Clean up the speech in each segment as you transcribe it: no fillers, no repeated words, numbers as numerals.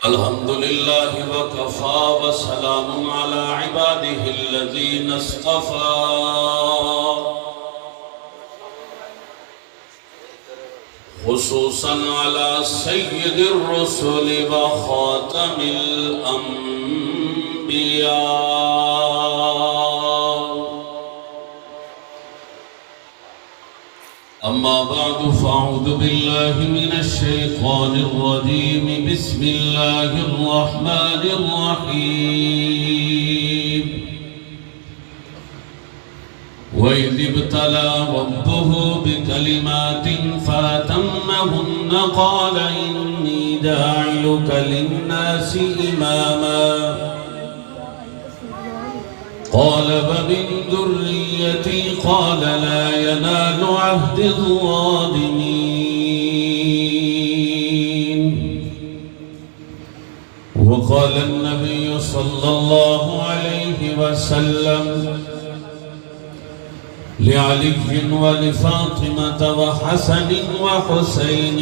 الحمد لله وكفى وسلام على عباده الذين اصطفى خصوصا على سيد الرسل وخاتم الأنبياء أما بعد فأعوذ بالله من الشيطان الرجيم بسم الله الرحمن الرحيم وإذ ابتلى ربه بكلمات فأتمهن قال إني جاعلك للناس إماما قال ومن ذريتي قال لا ينال عهد الظالمين وقال النبي صلى الله عليه وسلم لعلي ولفاطمة وحسن وحسين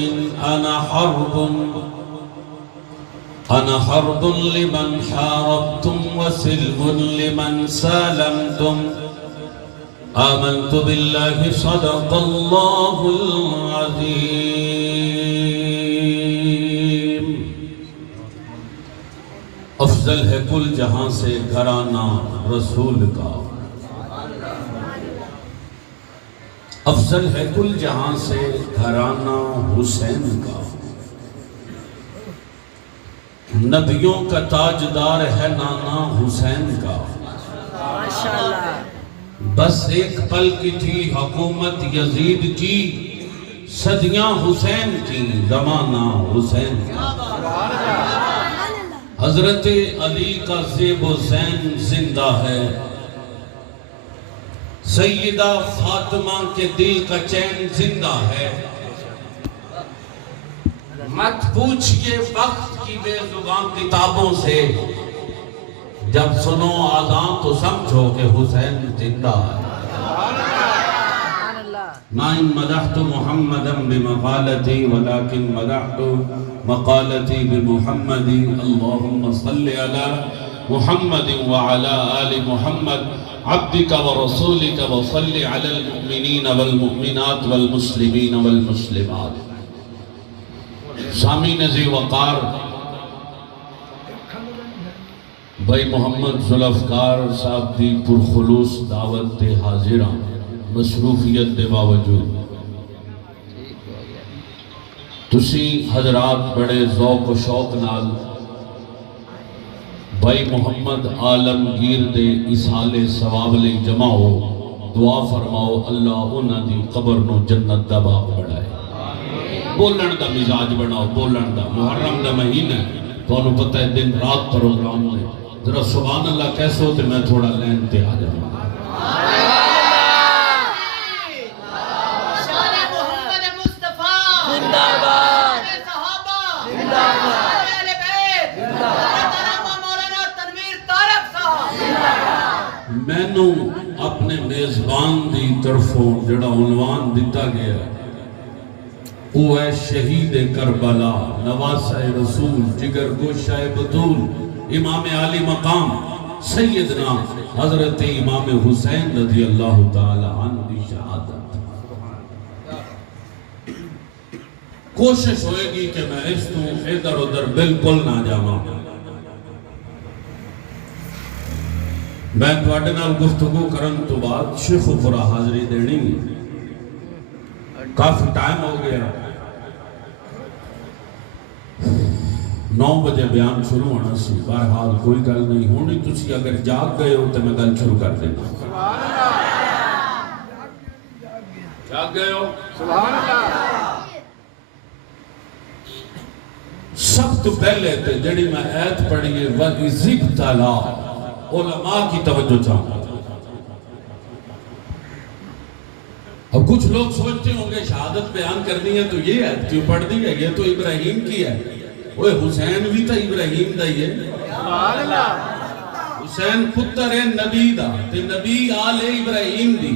أنا حرب لمن حاربتم وسلم لمن سالمتم آمنت بالله صدق الله العظيم افضل ہے کل جہاں سے گھرانہ رسول کا افضل ہے کل جہاں سے گھرانہ حسین کا نبیوں کا تاجدار ہے نانا حسین کا بس ایک پل کی تھی حکومت یزید کی صدیاں حسین کی زمانہ حسین کا حضرت علی کا زیب و زین زندہ ہے سیدہ فاطمہ کے دل کا چین زندہ ہے مت پوچھئے وقت کی بے زبان کتابوں سے جب سنو آذان تو سمجھو کہ حسین زندہ ہے ما ان مدحت محمدا بمقالتی ولكن مدحت مقالتی بمحمد اللهم صل على محمد وعلى آل محمد عبدك ورسولك وصل على المؤمنين والمؤمنات والمسلمين والمسلمات سامعین ذی وقار بھائی محمد ذوالفقار صاحب دی پرخلوص دعوت تے حاضرہ مصروفیت دے باوجود تسی حضرات بڑے ذوق و شوق نال بھائی محمد عالمگیر دے اسحال ثواب لئی جمع ہو دعا فرماؤ اللہ انہاں دی قبر نو جنت دا باغ بڑھائے بولن دا مزاج بناؤ بولن دا محرم دا مہینہ تو انہوں پتہ ہے دن رات پروگرام میں ذرا سبحان اللہ کیسے ہوتے میں تھوڑا لین تے آ جاؤں میں نو اپنے میزبان دی طرفوں جڑا عنوان دیتا گیا وہ ہے شہید کربلا نواسہ رسول جگر گوشہ بطول امام عالی مقام سیدنا حضرت امام حسین رضی اللہ تعالی عنہ دی شہادت کوشش ہوئے گی کہ میں اس تو ادھر ادھر بالکل نہ جاواں میں تواڈے نال گفتگو کرن تو بعد شیخ پورا حاضری دینی کافی ٹائم ہو گیا 9 بجے بیان شروع ہونا سی بہرحال کوئی گل نہیں ہونی تسی اگر جاگ گئے ہو تو میں گل شروع کر دینا جاگ گئے ہو سبحان اللہ سب تو پہلے تے جڑی میں آیت پڑھی ہے وَإِذِ ابْتَلَىٰ علماء کی توجہ چاہوں اب کچھ لوگ سوچتے ہوں گے شہادت بیان کرنی ہے تو یہ آیت کیوں پڑھ دی ہے یہ تو ابراہیم کی ہے وہ حسین بھی تھا ابراہیم دا ہی ہے حسین پتر ہے نبی دا تے نبی آل ابراہیم دی.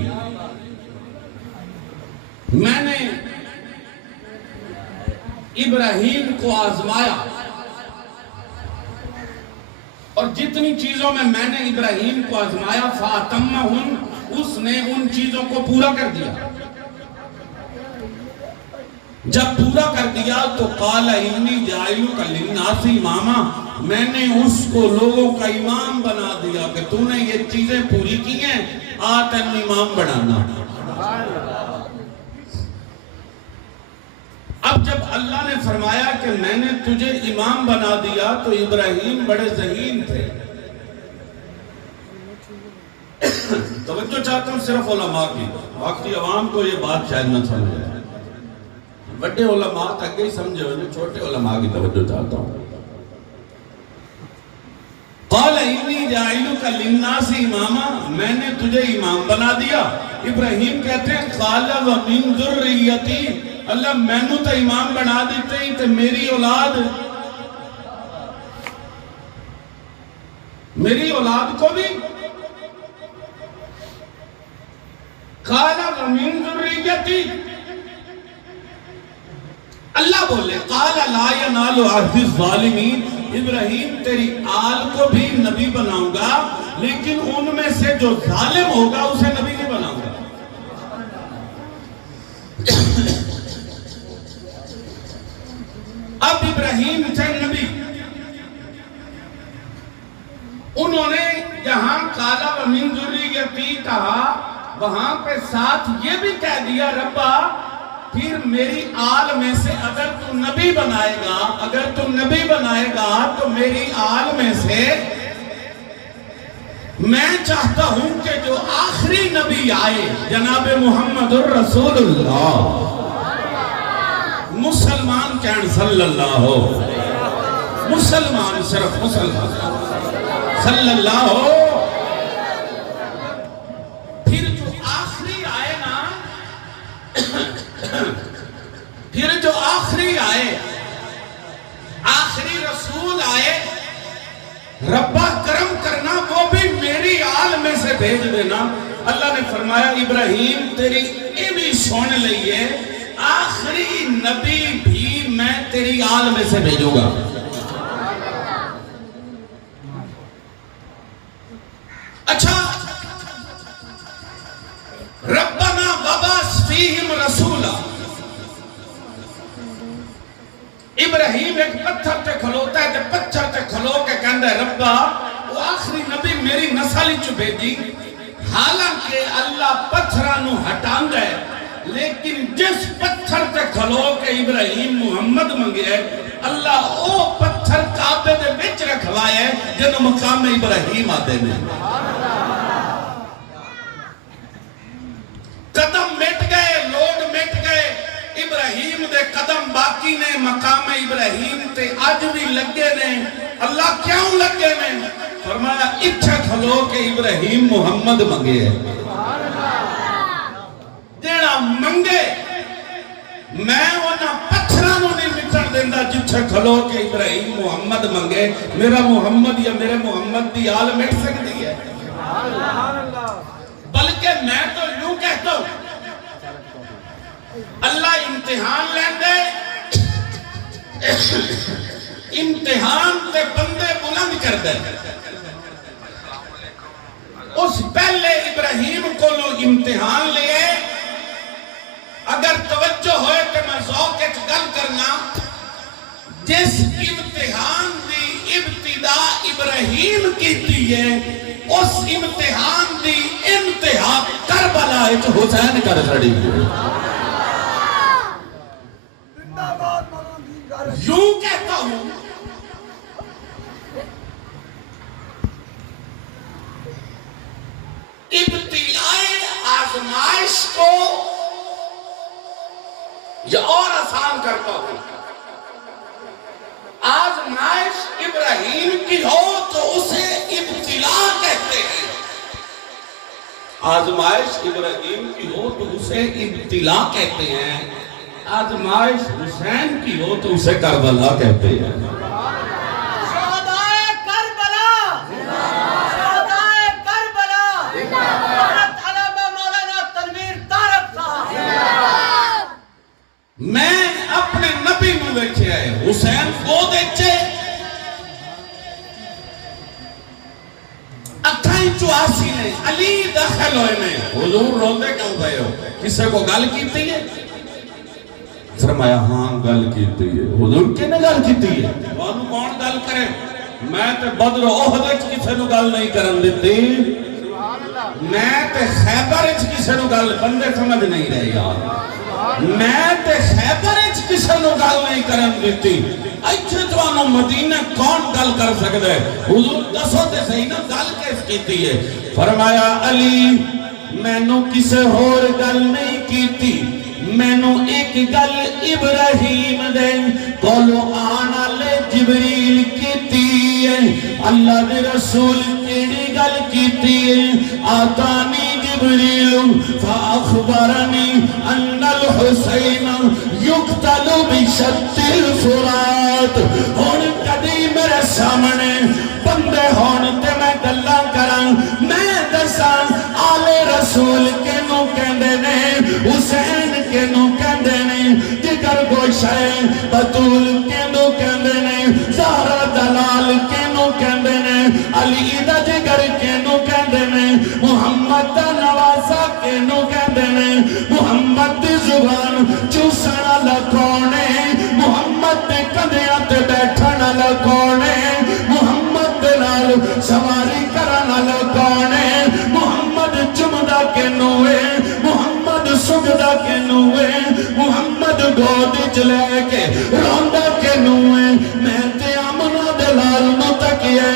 میں نے ابراہیم کو آزمایا اور جتنی چیزوں میں نے ابراہیم کو آزمایا فاتمہن، اس نے ان چیزوں کو پورا کر دیا. جب پورا کر دیا تو قال انی جاعلک للناس اماما، میں نے اس کو لوگوں کا امام بنا دیا کہ تو نے یہ چیزیں پوری کی ہیں، تینوں امام بنانا. اب جب اللہ نے فرمایا کہ میں نے تجھے امام بنا دیا تو ابراہیم بڑے ذہین تھے. توجہ چاہتا ہوں صرف علماء کی، باقی عوام کو یہ بات شاید نہ سمجھے. بڑے علماء تک ہی سمجھے ہوئے، چھوٹے علماء کی توجہ چاہتا ہوں. قال انی جاعلک للناس اماما، میں نے تجھے امام بنا دیا. ابراہیم کہتے ہیں قال ومن ذریتی، اللہ میں نے تو امام بنا دیتے ہی تو میری اولاد کو بھی. قال ومن ذریتی، اللہ بولے قال لا ینال عہد الظالمین، ابراہیم تیری آل کو بھی نبی بناؤں گا لیکن ان میں سے جو ظالم ہوگا اسے نبی نہیں بناؤں گا. اب ابراہیم تھے نبی، انہوں نے جہاں قال ومن ذریتی کہا وہاں پہ ساتھ یہ بھی کہہ دیا ربا پھر میری آل میں سے اگر تو نبی بنائے گا تو میری آل میں سے میں چاہتا ہوں کہ جو آخری نبی آئے جناب محمد الرسول اللہ، مسلمان کہن صلی اللہ ہو، مسلمان صرف مسلمان صلی اللہ ہو. پھر جو آخری آئے نا، پھر جو آخری آئے، آخری رسول آئے، ربا کرم کرنا وہ بھی میری آل میں سے بھیج دینا. اللہ نے فرمایا ابراہیم تیری یہ بھی سن لئیے آخری نبی بھی میں تیری آل میں سے بھیجوں گا. اچھا ربنا وبعث فیہم رسولا، ابراہیم ایک پتھر تے کھلوتا ہے تے پتھر تے کھلو کے کہندہ ہے ربا وہ آخری نبی میری نسلی چو بھیجی. حالانکہ اللہ پتھرانو ہٹان گئے لیکن جس پتھر تے کھلو کے ابراہیم محمد منگے ہے اللہ او پتھر کعبے دے وچ رکھوائے جنہوں مقام ابراہیم آتے ہیں. قدم مٹ گئے، لوگ مٹ گئے، ابراہیم دے قدم باقی نے مقام ابراہیم تے آج بھی لگے نے. اللہ کیوں لگے نے؟ فرمایا اچھا کھلو کہ ابراہیم محمد منگے ہے. جیڑا منگے میں انہاں پتھرانوں نہیں مٹن دیندہ جتھے کھلو کہ ابراہیم محمد منگے. میرا محمد یا میرے محمد دی آل مٹ سکتی ہے؟ بلکہ میں تو یوں کہتا ہوں اللہ امتحان لیندے، امتحان تے بندے بلند کر دے. اس پہلے ابراہیم کو لو امتحان لئے، اگر توجہ ہوئے کہ میں ذوق ایک گل کرنا، جس امتحان دی ابتدا ابراہیم کی دیئے اس امتحان دی انتہا کربلا ایک حسین کر سڑی. یوں کہتا ہوں ابتلائی آزمائش کو یا اور آسان کرتا ہوں. آزمائش ابراہیم کی ہو تو اسے ابتلا کہتے ہیں، آزمائش ابراہیم کی ہو تو اسے ابتلا کہتے ہیں، آزمائش حسین کی ہو تو اسے کربلا کہتے ہیں. شہدائے کربلا، 84 نے علی داخل ہوئے نے حضور روندے کیوں گئے ہو کسے کو گل کیتی ہے فرمایا ہاں گل کیتی ہے حضور کنے گل کیتی ہے وہاں کون گل کرے میں تے بدر احد وچ کسے نو گل نہیں کرن دتی میں تے خیبر وچ کسے نو گل بندے سمجھ نہیں رہے یار میں تے خیبر وچ کسے نو گل نہیں کرن دتی ایتھے تانوں مدینہ کون گل کر سکدا ہے حضور دسو تے صحیح نا گل کیس کیتی ہے فرمایا علی مینوں کسے ہور گل نہیں کیتی مینوں ایک گل ابراہیم دے کولو آن والے جبریل کیتی ہے اللہ دے رسول کیڑی گل کیتی ہے آتانی جبریل فاخبرنی ان الحسین یقتل بشط الفرات ہن کدی میرے سامنے بندے ہون تے میں گلاں کراں میں دساں آلے رسول کینوں کہندے نے حسین کینوں کہندے نے جگر گوشے بطول کینوں کہندے نے زہرا دلال کینوں کہندے نے علی دا جگر کینوں کہندے نے محمد دا نواسا کینوں کہندے نے محمد دی زبان چوسن والا کون ہے محمد دے کندھیاں تے بیٹھن والا کون ہے محمد دے نال سواری کرن والا کون ہے محمد چمدا کینوں ہے محمد سجدہ کینوں ہے محمد گود وچ لے کے روندا کینوں ہے میں تے امنا دے لال نو تکیے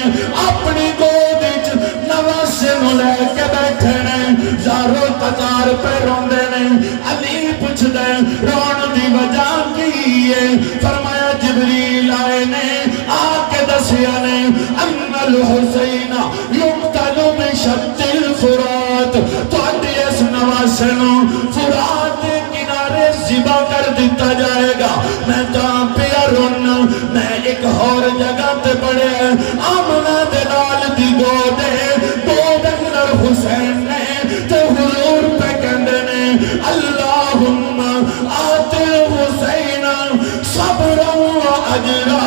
اپنی گود وچ نواسے نو لے کے بیٹھے نے زارو قطار پہ روندے نے علی پوچھدے رون دی وجہ کی ہے فرمایا جبریل آئے نے آ کے دسیا نے ان الحسین یقتل بشط الفرات تہاڈے اس نواسے نو فرات دے کنارے ذبح کر دتا جائے گا میں تاں پیا رونا میں ایک اور جگہ تے پڑھے آمنہ دے نال دی گود اندر حسین نے تے حضور پہ کہندے نے اللہم آت حسین صبرا و اجرا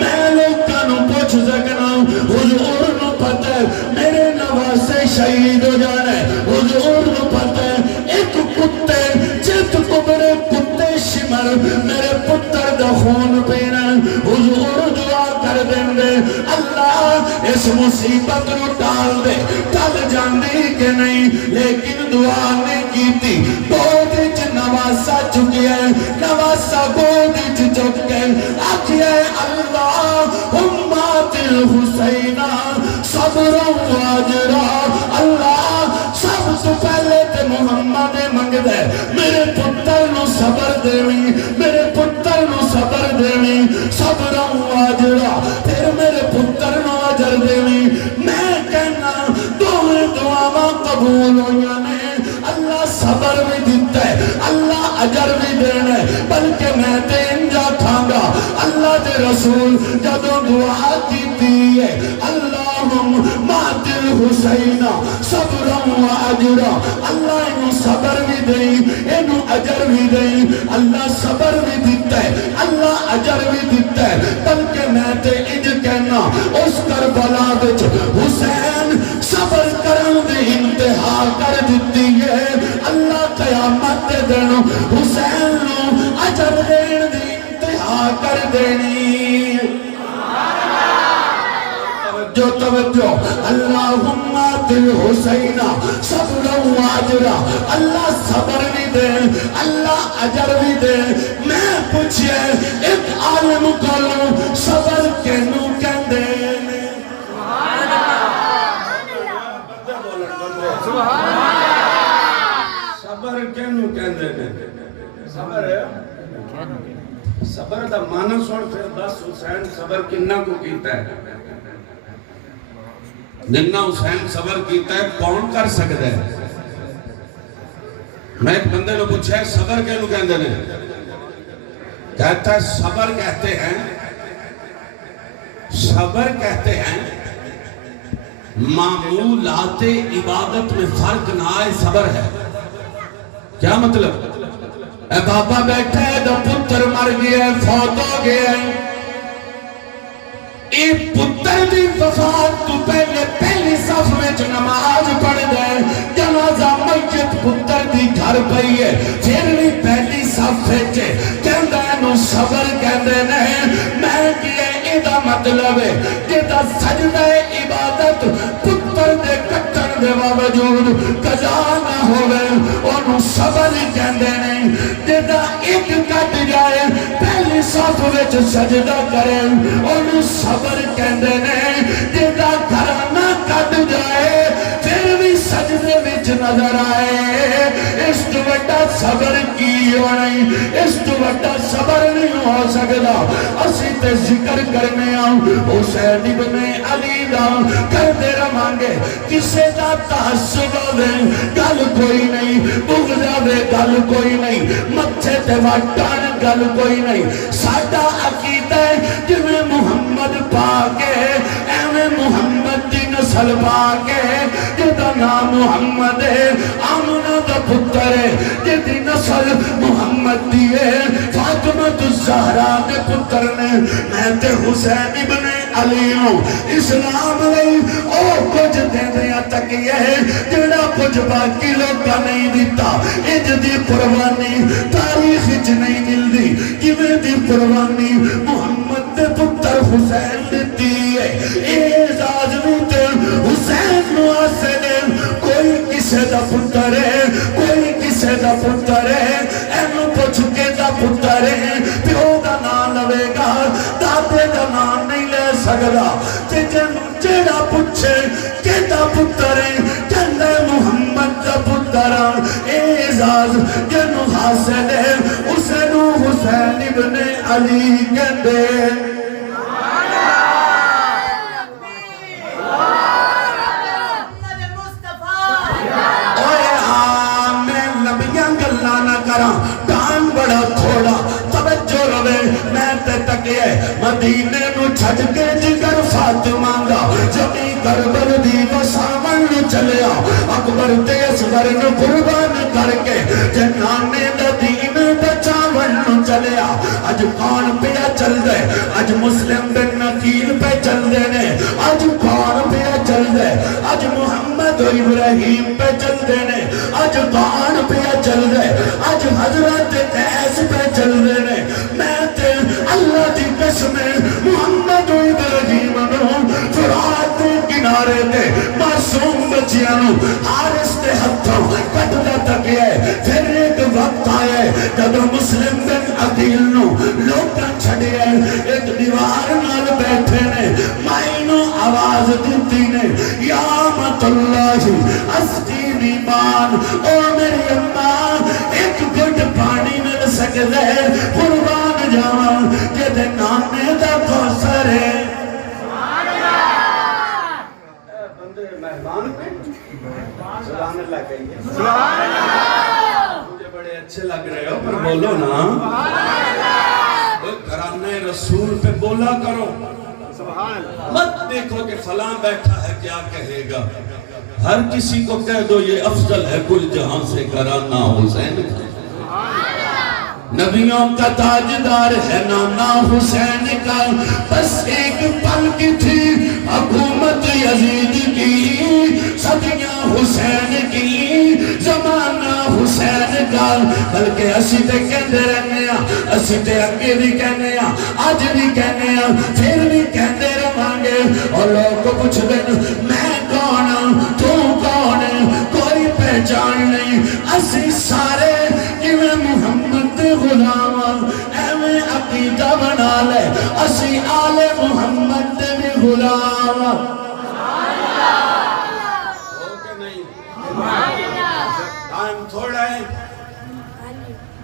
میں لوکاں نو پوچھ سکنا حضور نو پتہ میرے نواسے شہید ہو جانے حضور نو پتہ ایک کتے جت کو بڑے کتے شمر میرے پتر دا خون پینا حضور دعا کر دیں دے اللہ اس مصیبت نو ٹال دے ٹل جاندی کہ نہیں لیکن دعا نہیں کیتی گود وچ نواسا چکیا نواسا گود وچ چک کے آکھیا اللہم آت الحسین صبرا و اجرا اللہ سب سے پہلے تے محمد منگ دے میرے پتر نو صبر دیویں میرے پتر نو صبر دیویں صبرا و اجرا پھر میرے پتر نو اجر دیویں میں کہنا دوویں دعاواں قبول ہویاں نے اللہ صبر بھی دیتا ہے اللہ اجر بھی دینا ہے بلکہ میں تے انجا کھانگا اللہ دے رسول جدوں دعا کیتی ہے اللہم مات الحسین صبرا و اجرا اللہ انہوں صبر بھی دیں انہوں اجر بھی دیں اللہ صبر بھی دیتا ہے اللہ اجر بھی دیتا ہے بلکہ میں تے انج کہنا اس کربلا وچ حسین صبر کرن دی انتہا کر دیتی ہے اللہ قیامت دے دن حسین نو اجر دین دی انتہا کر دینی توجہ اللہم آت الحسین صبرا و اجرا اللہ صبر بھی دے اللہ اجر بھی دے میں پوچھئے ایک عالم کولوں صبر کینوں کہندے نے صبر کینوں کہندے نے صبر دا معنی سن پھر دس حسین صبر کنہ کو کیتا ہے جنہ حسین صبر کیتا ہے کون کر سکتا ہے میں ایک بندے نے پوچھا ہے صبر کینوں کہندے نے کہتا ہے صبر کہتے ہیں معمولات عبادت میں فرق نہ آئے صبر ہے کیا مطلب اے بابا بیٹھا ہے دا پتر مر گیا ہے فوت ہو گیا ہے اے پتر دی وفات تو پہلی صف وچ نماز پڑھ گئے جنازہ میت پتر دی گھر پئی ہے پھر بھی پہلی صف وچ کہندا نو صبر کہندے نے میں کیے ایدا مطلب ہے جدا سجدہ عبادت پتر دے کٹن دے باوجود قضا نہ ہوے اونوں صبر کہندے نے جدا ایک کٹ جائے پہلی صف وچ سجدہ کرے اونوں صبر کہندے نے جدا گھرانہ کٹ جائے پھر بھی سجدے وچ نظر آئے اس تو بڑا صبر کی ہوئی اس تو بڑا صبر نہیں ہو سکتا اسی تے ذکر کرنے آؤں حسین ابن علی دا کردے رمانگے کسے دا تعصب ہوئے گل کوئی نہیں بغض ہوئے گل کوئی نہیں متھے تے وٹان گل کوئی نہیں ساڈا عقیدہ ہے جویں محمد پاکے ایویں محمد دی نسل پاکے جدا نام محمد ہے آمنہ دا پتر ہے جدی نسل محمد دی ہے فاطمہ الزہرا دے پتر نے میں تے حسین ابن علی ہوں اسلام لئی او کچھ دیندیاں تک یہ ہے جڑا کچھ باقی لوگا نہیں دیتا اج دی قربانی تاریخ اچ نہیں ملدی کیویں دی قربانی محمد دے پتر حسین دیتی ہے اعزاز تے حسین نو آسے کوئی کسے دا پتر ہے کوئی کسے دا پتر ہے اینو پوچھ کے دا پتر ہے پیو دا نام لوے گا دادے دا نام نہیں لے سکدا تے جیڑا پوچھے کہ دا پتر ہے کہندے محمد دا پتر اعزاز جنو حاصل ہے اسے نو حسین ابن علی کہندے ٹائم بڑا تھوڑا توجہ روے میں تے تکیے مدینے نو چھڑ کے جگر فاطمہ دا جمی کربل دی وساون نو چلیا اکبر تے اصغر نو قربان کر کے جنانے دا دین بچاون نو چلیا اج کون پیا چل دے اج مسلم بن عقیل پہ چل دے نے اج کون پیا چل دے اج محمد و ابراہیم پہ چل دے نے اج کون پیا چل دے اج حضرت قیس پہ چل دے نے میں تے اللہ دی قسم محمد و ابراہیم نو فرات دے کنارے تے معصوم بچیاں نو حارس دے ہتھوں کٹدا تکیا پھر ایک وقت آیا جب مسلم بن عقیل نو لوکاں چھڑیا ایک دیوار نال بیٹھے نے مائنو آواز دیتی نے یا مت اللہ اسقینی مان او میری اماں ایک گھٹ پانی مل سکتا ہے قربان جاواں جدے نانے دا کوثر ہے بندے مہمان پہ سبحان اللہ کہیے سبحان اللہ مجھے بڑے اچھے لگ رہے ہو پر بولو نا گھرانے رسول پہ بولا کرو مت دیکھو کہ فلاں بیٹھا ہے کیا کہے گا ہر کسی کو کہہ دو یہ افضل ہے کل جہاں سے گھرانہ حسین نبیوں کا تاجدار ہے نانا حسین کا بس ایک پل کی تھی حکومت یزید کی صدیاں حسین کی زمانہ حسین کا بلکہ اسی تے کہندے رہنے اسی تے اگے بھی کہنے آج بھی کہنے پھر بھی کہندے رہانگے اور لوگ کو پوچھ دیں میں کون تو کون کوئی پہچان نہیں اسی سارے کہ محمد دے غلام ایویں عقیدہ بنا لے اسی آل محمد دے بھی غلام ہو کہ نہیں ٹائم تھوڑا ہے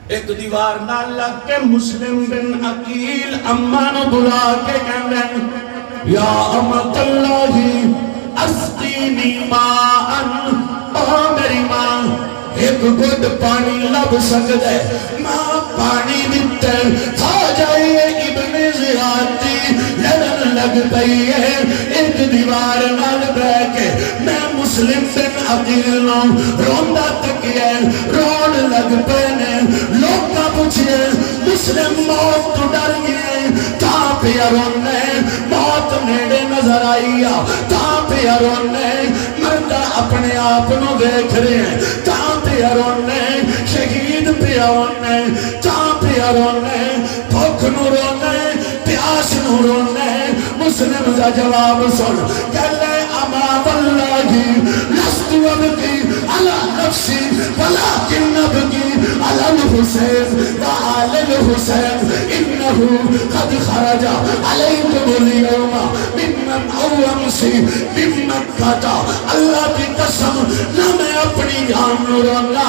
ایک دیوار نہ لگ کے مسلم بن عقیل اماں نو بلا کے کہندے یا امت اللہ اسقینی ماءن او میری ماں ایک گھٹ پانی لب سکدے ماں پانی دیتے تھا جائیے ابن زیادتی لڑن لگ پئی ہے ایک دیوار نال بہ کے میں مسلم بن عقیل نو روندا تکیا رون لگ پئے نے لوکاں پوچھے مسلم موت تو ڈر گئے تا پیا رونے موت نیڑے نظر آئی تاں پہ رونے مردہ اپنے آپ نو دیکھ رہے ہیں تاں پہ رونے شہید پہ رونے تاں پہ رونے بھوک نو رونے پیاس نو رونے مسلم دا جواب سن کہلے اما واللہ لست ابکی علی نفسی ولیکن ابکی علی الحسین وآل الحسین انہو قد خرج علیکم اليوم ممن اوامسی ممن کتا اللہ کی قسم نہ میں اپنی جان نو رونا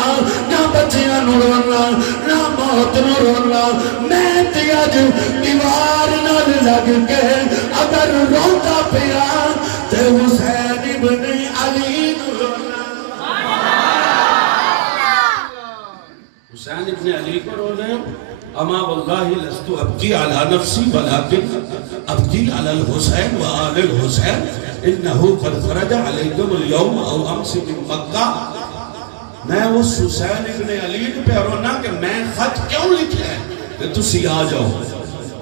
نہ بچیاں نو رونا نہ موت نو رونا میں تیج دیوار نال لگ کے اگر روتا پیا تے حسین ابن علی نو رونا حسین ابن علی کو رو رہے اما واللہ لست ابکی علی نفسی ولیکن ابکی علی الحسین وآل الحسین انہو قد خرج علیکم اليوم او امس من مکہ میں اس حسین ابن علی پہ رونا کہ میں خط کیوں لکھے ہیں کہ تسی آ جاؤ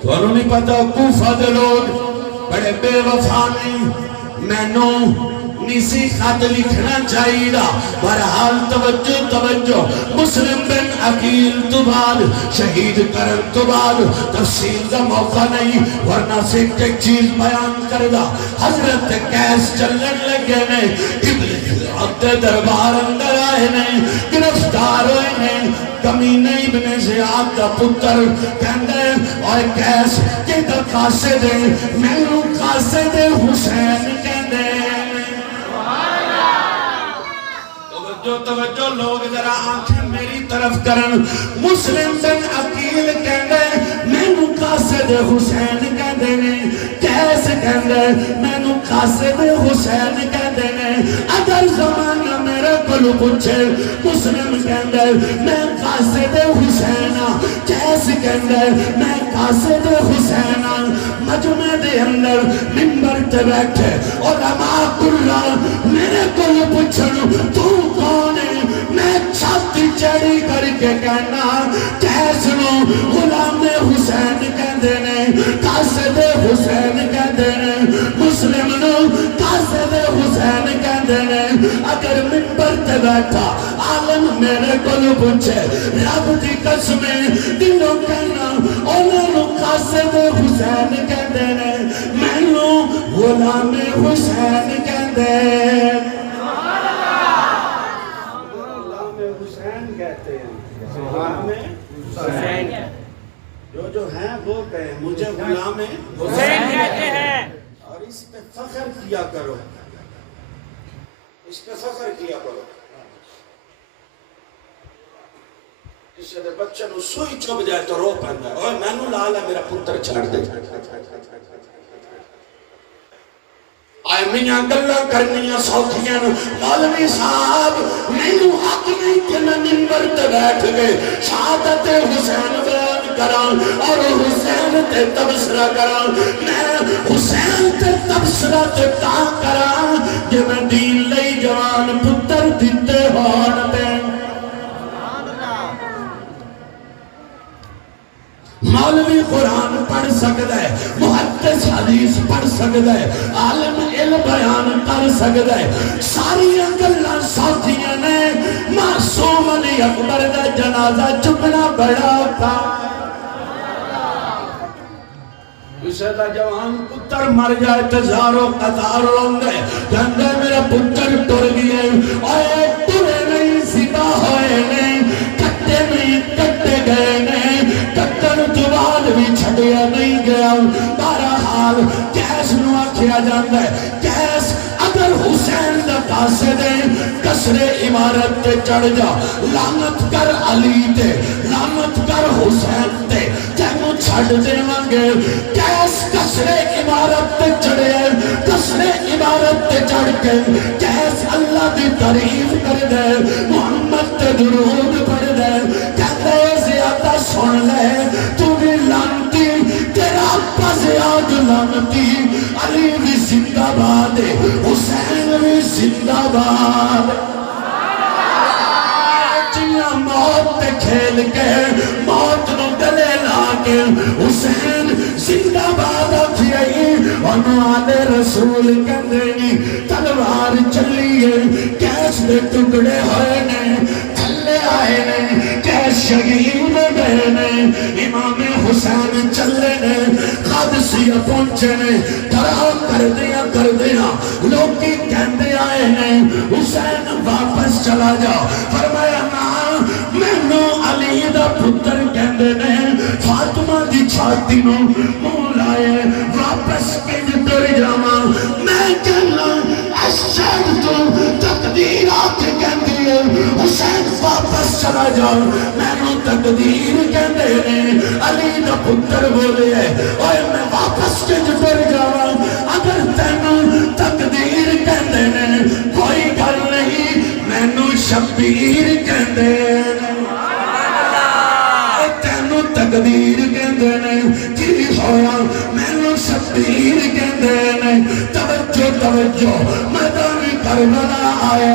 تو انہوں نہیں پتا کوفہ دے لوگ بڑے بے وفا نہیں میں نو نسی خط لکھنا چاہیے برحال توجہ مسلم بن عقیل تو بعد شہید کرن تو بعد تفصیل دا موقع نہیں ورنہ سے ایک چیز بیان کردہ حضرت قیس چلن لگے نے ابن دربار اندر آئے نے گرفتار ہوئے نے کمینے ابن زیاد دا پتر کہندے اور قیس کہ دا قاصد میں نو قاصد حسین کہندے توجہ لوگ ذرا آنکھیں میری طرف کرن مسلم بن عقیل کہندے میں نو قاصد حسین کہندے نے کیسے کہندے میں نو قاصد حسین کہندے نے اگر زمانہ میرے کلو پوچھے مسلم کہندے میں قاصد حسین کیسے کہندے میں قاصد حسین مجمع دے اندر منبر تے بیٹھے علماء کلا میرے کلو پوچھن تو کون ہے میں چھاتی چڑی کر کے کہنا کیسنو غلام حسین کہندے نے قاصد حسین کہندے نے مسلم نو قاصد حسین کہندے نے اگر منبر تے بیٹھا عالم میرے کولو پوچھے رب دی قسمیں دلوں کہنا انہاں نو قاصد حسین کہندے نے مینوں غلام حسین کہندے کہتے ہیں غلام حسین جو ہیں وہ کہیں مجھے غلام حسین کہتے ہیں اور اس پہ فخر کیا کرو اس پہ فخر کیا کرو کسی دے بچے نو سوئی چوب جائے تو رو پہندا ہے اوہ میں نو لالا میرا پتر چھڑ دے آئے میاں گلہ کرنیاں سوکھیاں مولوی صاحب مینو حق نہیں کہ میں منبر تے بیٹھ گئے شہادت حسین بیان کران اور حسین تے تبصرہ کران میں حسین تے تبصرہ تے تا کران کہ میں دین لئی جوان پتر دیتے ہون دے مولوی قرآن پڑھ سکتا ہے محدث حدیث پڑھ سکتا ہے عالم علم بیان کر سکتا ہے ساری گلاں ساتھیاں نے معصوم علی اکبر دا جنازہ چکنا بڑا تھا اسے دا جوان پتر مر جائے تزارو قطار روندے کہندے میرا پتر ٹر گیا اے ٹرے نہیں سپا ہوئے نہیں کٹے نہیں کٹے گئے نہیں کٹن تو بعد بھی چھڑیا نہیں گیا بہرحال کیس نو آکھیا جاندہ ہے کیس اگر حسین دا قاصد کسر عمارت تے چڑھ جا لعنت کر علی تے لعنت کر حسین تے تینو چھڑ دے مانگے کیس کسر عمارت تے چڑھے کسر عمارت تے چڑھ کے کیس اللہ دی تعریف کر دے محمد تے درود پڑھ دے کہتے زیادہ سن لے تو بھی لانتی تیرا پزیاد لانتی علی بھی زندہ باد حسین بھی زندہ باد جنہاں موت تے کھیل کے موت نو گلے لا کے حسین زندہ باد آکھی آئی انہوں کیس دے ٹکڑے ہوئے نے تھلے آئے نے کیس شہید گئے نے امام حسین چلے نے قادسیہ پہنچے نے ڈرا کر دیا لوگ کہندے آئے نے حسین واپس چلا جا فرمایا نا مینو علی دا پتر کہندے نے فاطمہ دی چھاتی نو منہ لائے واپس کنج ٹر جاواں میں کہنا اشد تو تقدیر آ کے کہندی ہے حسین واپس چلا جا مینو تقدیر کہندے نے علی دا پتر بولے اوے میں واپس کنج ٹر جاواں اگر تینوں تقدیر کہندے نے کوئی گل نہیں مینو شبیر کہندے تقدیر کہندے نے کی ہویا مینو شبیر کہندے نے توجہ میدان کربلا آئے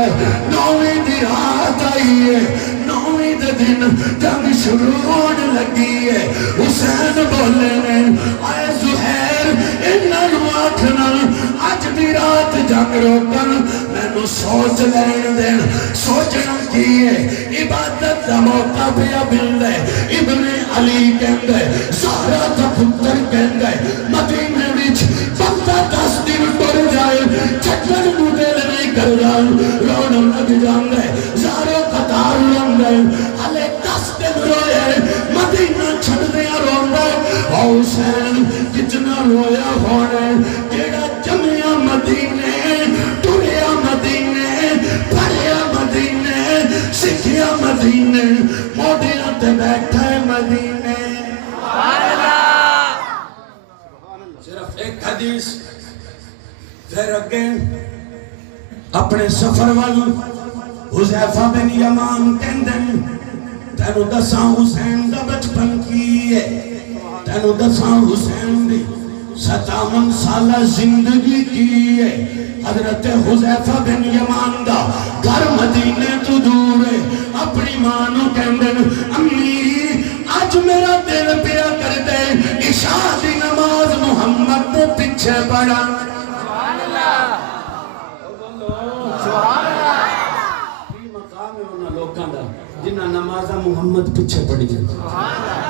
نویں دی رات آئی ہے نویں دے دن جنگ شروع ہونے لگی ہے حسین بولے نے آئے زہیر انہاں نوں آکھنا اج دی رات جنگ روکن مینو سوچ لین دین سوچنا کی ہے عبادت دا موقع پیا ملدا ہے ابن علی کہندے زہرا دا پتر کہندے مدینے وچ بندہ 10 دن ٹر جائے چھٹن نوں دل نہیں کردا رون لگ جاندا ہے زہرا قطار لنگے ہلے 10 دن روئے مدینہ چھڈ دیا روندا حسین کتنا رویا ہونا جیڑا جمیا مدینے ٹریا مدینے پڑھیا مدینے سکھیا مدینے موڈیاں تے بیٹھا ہے مدینے صرف ایک حدیث پھر اگیں اپنے سفر والوں حذیفہ بن یمان کہندے تینوں دساں حسین دا بچپن کی ہے تینوں دساں حسین دی 57 سالہ زندگی کی ہے حضرت حذیفہ بن یمان دا گھر مدینے تو دور ہے اپنی ماں نو کہندے امی آج میرا دل پیا کر دے عشاء دی نماز محمد دے پیچھے پڑھا سبحان اللہ سبحان اللہ کی مقام ہے انہاں لوکاں دا جنہاں نمازاں محمد پیچھے پڑھی جائے سبحان اللہ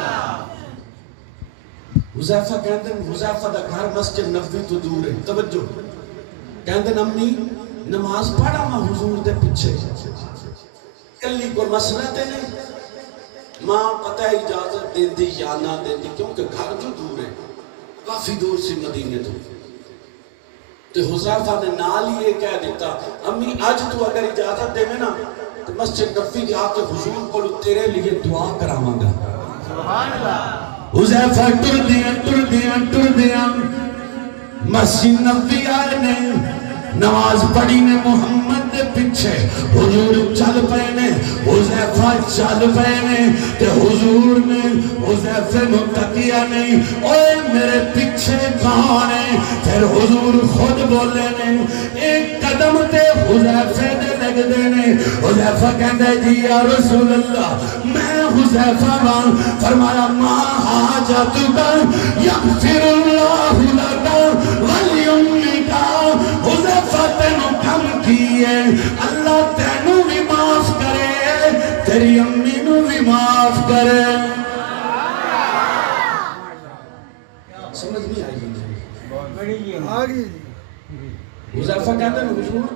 حذیفہ کہندے حذیفہ دا گھر مسجد نبوی تو دور ہے توجہ کہندے امی نماز پڑھا میں حضور دے پیچھے کلی کو مسئلہ تے نہیں ماں پتہ اجازت دیندی یا نہ دیندی کیونکہ گھر جو دور ہے کافی دور سے مدینے تو حذیفہ نے نال ہی یہ کہہ دیتا امی آج تو اگر اجازت دے میں نا تو مسجد نبوی دی آ کے حضور کو تیرے لیے دعا کراواں گا سبحان اللہ حذیفہ ٹر دیاں مسجد نبوی آئے نے نماز پڑھی نے محمد دے پیچھے حضور چل پے نے حذیفہ چل پے نے تے حضور نے حذیفہ نو تکیا نہیں اوے میرے پیچھے کون ہے پھر حضور خود بولے نے ایک قدم تے حذیفہ دے لگ دے نے حذیفہ کہندے جی یا رسول اللہ میں حذیفہ ہاں فرمایا ما حاجتک یغفر اللہ لک ولیمک حذیفہ تینوں کم کیے اللہ تینوں بھی معاف کرے تیری امی نو بھی معاف کرے سمجھ نہیں آئی حذیفہ کہتے ہیں حضور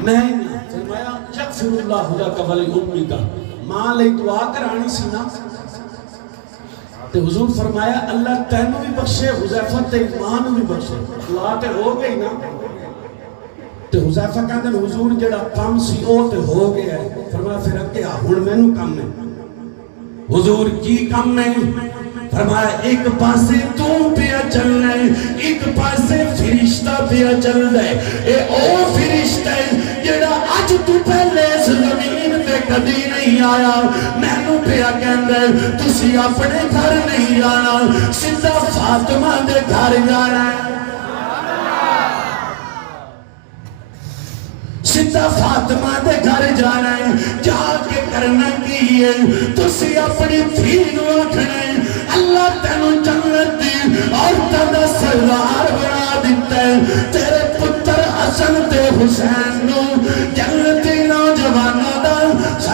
میں فرمایا یغفر اللہ لک ولیمک ماں لئی دعا کرانی سی نا تے حضور فرمایا اللہ تینوں بھی بخشے حذیفہ تیری ماں نو بھی بخشے دعا تے ہو گئی نا تے حذیفہ کہتے ہیں حضور جڑا کام سی او تے ہو گیا ہے فرمایا پھر اگے ہن مینوں کم ہے حضور کی کم ہے فرمایا ایک پاسے تو پیا چلنا ہے ایک پاسے فرشتہ پیا چلنا ہے اے او فرشتہ ہے جڑا اج تو پہلے اس زمین تے کبھی نہیں آیا مینوں پیا کہندا ہے تسی اپنے گھر نہیں جانا سیدھا فاطمہ دے گھر جانا ہے سیدھا فاطمہ دے گھر جانا ہے جا کے کرنا کی ہے تسی اپنی دھی نو آکھنا ہے اللہ تینوں جنت دی عورتاں دا سردار بنا دیتا ہے تیرے پتر حسن تے حسین نو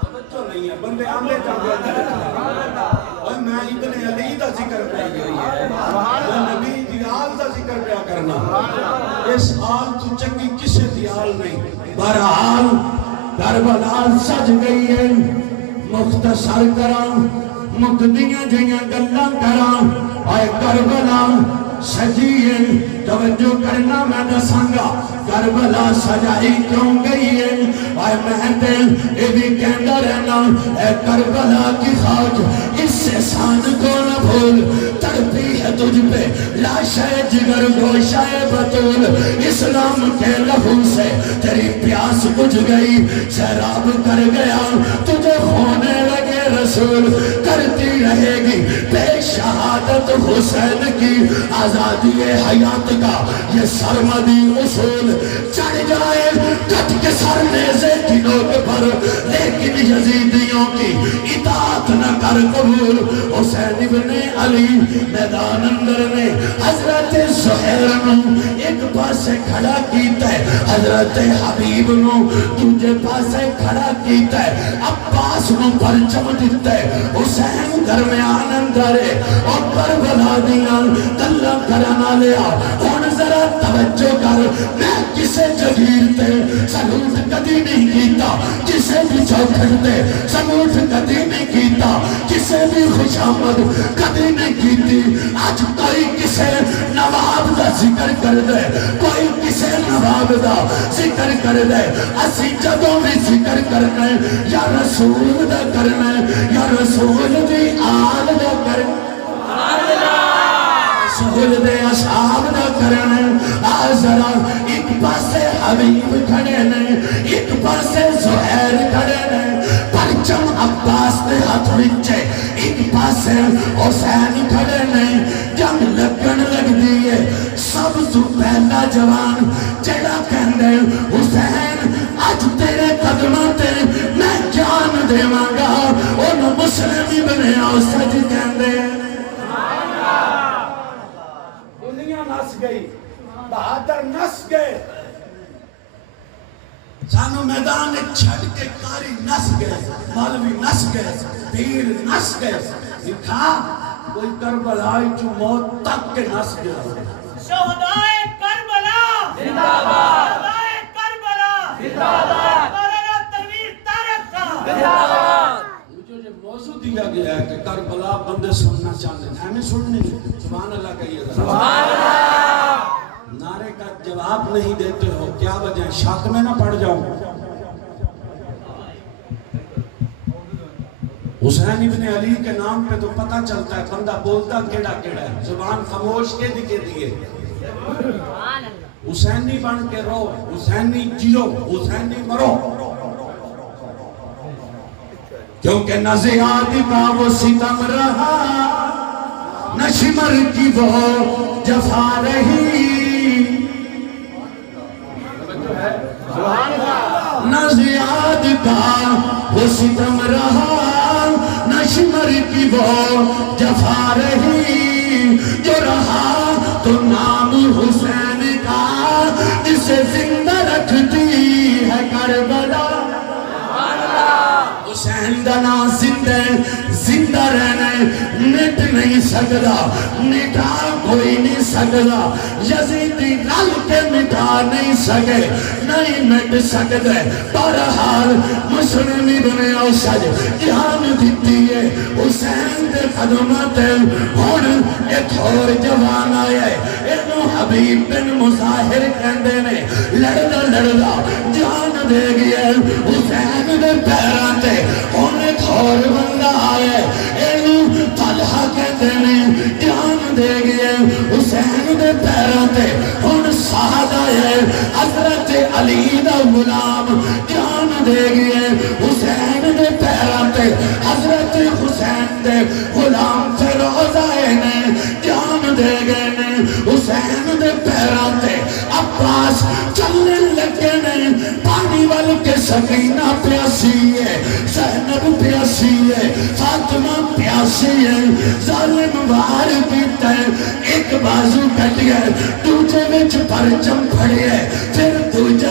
توجہ نہیں ہے بندے آندے جاندے اور میں ابن علی دا ذکر پہ میں نبی دی آل دا ذکر پہ کرنا اس آل تو چنگی کسے دی آل نہیں بہرحال کربلا سج گئی ہے مختصر کراں مکدیاں جیاں گلاں کراں اے کربلا سجی ہے توجہ کرنا میں دساں گا کربلا سجائی کیوں گئی ہے اے میں تے اے بھی کہندا رہنا اے کربلا کی خاک اس سے سان کو نہ بھول تڑپی ہے تجھ پہ لاشے جگر گوشے بطول اسلام کے لہو سے تیری پیاس بجھ گئی سیراب کر گیا تجھے ہونے لگے رسول کرتی رہے گی بے شہادت حسین کی آزادی حیات کا یہ سرمدی اصول چڑھ جائے کٹ کے سر نیزے کی نوک پر لیکن یزیدیوں کی اطاعت نہ کر قبول حسین ابن علی میدان اندر نے حضرت زہیر نو ایک پاسے کھڑا کیتا ہے حضرت حبیب نو دوجے پاسے کھڑا کیتا ہے عباس نو پرچم دیتا ہے حسین درمیان اندر ہے اور کربلا دیاں گلاں کرنا لیا ہن ذرا توجہ کر میں کسے جگیر تے سلوٹ کدی نہیں کیتا کسے بھی چوکھٹ تے سلوٹ کدی نہیں کیتا کسے بھی خوشامد کدی نہیں کیتی آج کوئی کسے نواب دا ذکر کر دے کوئی کسے نواب دا ذکر کر دے اسی جدوں بھی ذکر کرنا ہے یا رسول دا کرنا ہے یا رسول دی آل دا کرنا سہول دے اصحاب دا کرنا ہے ذرا ایک پاسے حبیب کھڑے نے ایک پاسے زہیر کھڑے نے پرچم عباس دے ہاتھ وچے ایک پاسے حسین کھڑے نے جنگ لگن لگ دیئے سب تو پہلا جوان جڑا کہندے حسین آج تیرے قدموں تے میں جان دے مانگا انہوں مسلمی بنے آؤ سج کہندے دنیا نس گئی بہادر نس گئے سانو میدان چھڑ کے کاری نس گئے مولوی نس گئے پیر نس گئے لکھا کوئی کربلائی جو موت تک کے نس گیا شہدائے کربلا زندہ باد شہدائے کربلا زندہ باد مولانا تنویر طارق صاحب زندہ باد جو موضوع دیا گیا ہے کہ کربلا بندے سننا چاہتے ہیں ہمیں سننے سبحان اللہ کہیے سبحان اللہ نعرے کا جواب نہیں دیتے ہو کیا وجہ شک میں نہ پڑ جاؤں حسین ابن علی کے نام پہ تو پتہ چلتا ہے بندہ بولتا کیڑا کیڑا ہے زبان خاموش کے دکھے دیئے حسینی بن کے رو حسینی جیو حسینی مرو کیونکہ نہ زیادی کا وہ ستم رہا نہ شمر کی وہ جفا رہی نہ زیاد کا وہ ستم رہا نہ شمر کی وہ جفا رہی جو رہا تو نام حسین کا جسے زندہ رکھتی ہے کربلا حسین دا نا زندہ رہنے مٹ نہیں سکتا مٹا کوئی نہیں سکتا یزیدی رل کے مٹا نہیں سکے نہیں مٹ سکتے بہرحال مسلمی بنے او سج جہان دیتی ہے حسین دے قدمات ہن ایک اور جوان آیا ہے اینو حبیب بن مظاہر کہندے نے لڑدا جان دے گیا حسین دے پیراں تے ہن ایک اور بندہ آیا ہے اینو طلحہ کہندے نے جان دے گیا حسین دے پیراں تے ہن سعد آیا ہے حضرت علی دا غلام جان دے گیا حسین دے پیراں تے حضرت حسین دے غلام فیروز آئے نے جان دے گئے نے حسین دے پیراں تے عباس چلنے لگے نے پانی وال کے سکینہ پیاسی ہے زینب پیاسی ہے فاطمہ پیاسی ہے ظالم وار کیتا ہے ایک بازو کٹ گیا دوجے وچ پرچم پھڑیا ہے پھر دوجا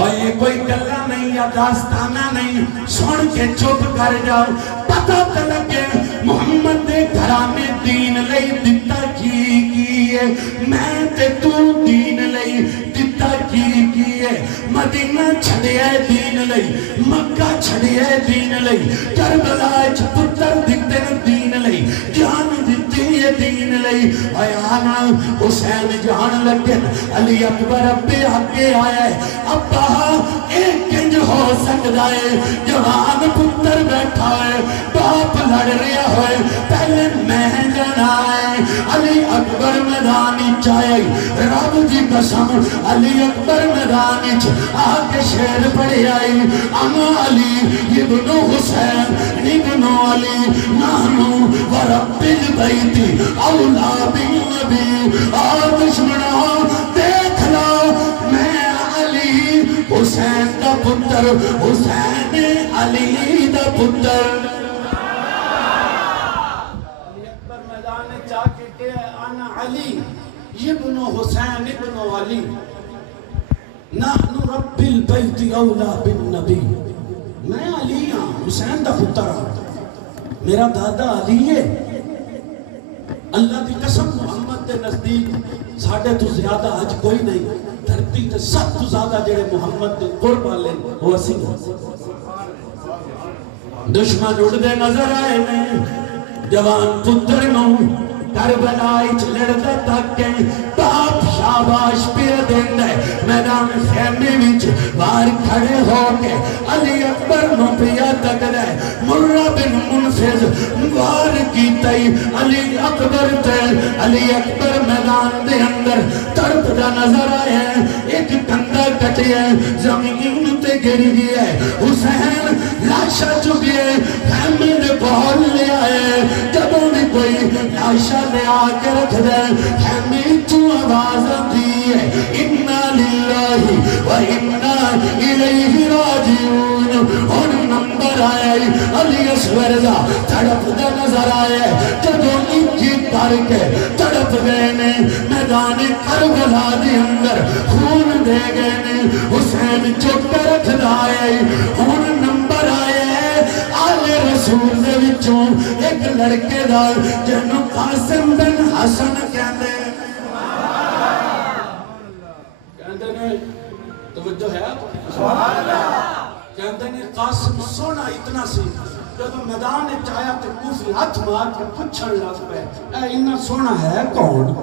اور یہ کوئی گلا نہیں یا داستانہ نہیں، سن کے چپ کر جاؤ، پتہ تے لگے محمد دے گھرانے دین لئی دتا کی ہے، میں تے تو دین لئی دتا کی ہے، مدینہ چھڑیا دین لئی، مکہ چھڑیا دین لئی، کربلا وچ پتر دتے دین لئی، جان دتی ہے دین لئی، آنا حسین جان لگے علی اکبر ابے آگے آیا ہے، ابا ایک کنج ہو سکتا ہے، جوان پتر بیٹھا ہے، باپ لڑ رہا ہوئے، پہلے میں جانا ہے، علی اکبر میدانی چاہے، رب جی قسم علی اکبر میدانی چاہے، آکے شیر پڑے آئی، انا علی ابن حسین ابن علی نانو ورب البیتی اولا بالنبی، اور دشمنوں دیکھ لو میں علی حسین دا پتر، حسین علی دا پتر۔ علی اکبر میدان چا کے کہ انا علی ابن حسین ابن علی نحن رب البیت اولا بالنبی، میں علی ہاں، حسین دا پتر ہاں، میرا دادا علی ہے، اللہ دی قسم محمد دے نزدیک ساڑھے تو زیادہ آج کوئی نہیں، دھرتی تے سب تو زیادہ جڑے محمد دے قرب والے وہ اسی ہیں۔ دشمن اڑ دے نظر آئے نے، جوان پتر نو کربلائی لڑتا تاکے، باپ شاباش پیر دیندہ ہے، میدان خیمے وچ بار کھڑے ہو کے علی اکبر نو پیا تک دے، مرہ بن منفذ بار کی تئی علی اکبر تے، علی اکبر میدان دے اندر تڑپ دا نظر آئے ہیں، ایک کندہ کٹی ہے، زمین تے گری گئی ہے، حسین لاشا چکی ہے، خیمے دے بہل لے آئے، جبوں بھی کوئی لاشا لے آ کے رکھ دے، خیمے تو آواز دی ہے، اِنَّا لِلَّهِ وَإِنَّا إِلَيْهِ رَاجِعُونَ، اور نمبر آئے علی اصغر دا تڑپ دا نظر آئے، جدوں انکی کر کے تڑپ گئے نے، میدان کربلا دے اندر خون دے گئے نے، حسین چک کے رکھ دائے، اور نمبر آئے آل رسول دے وچوں ایک لڑکے دا جنوں قاسم بن حسن کہندے نے، توجہ ہے سبحان اللہ، کہندے نے قاسم سونا اتنا سی، جب میدان چاہیا تے کوفی ہاتھ مار کے پوچھن لگ پے اے اتنا سونا ہے کون؟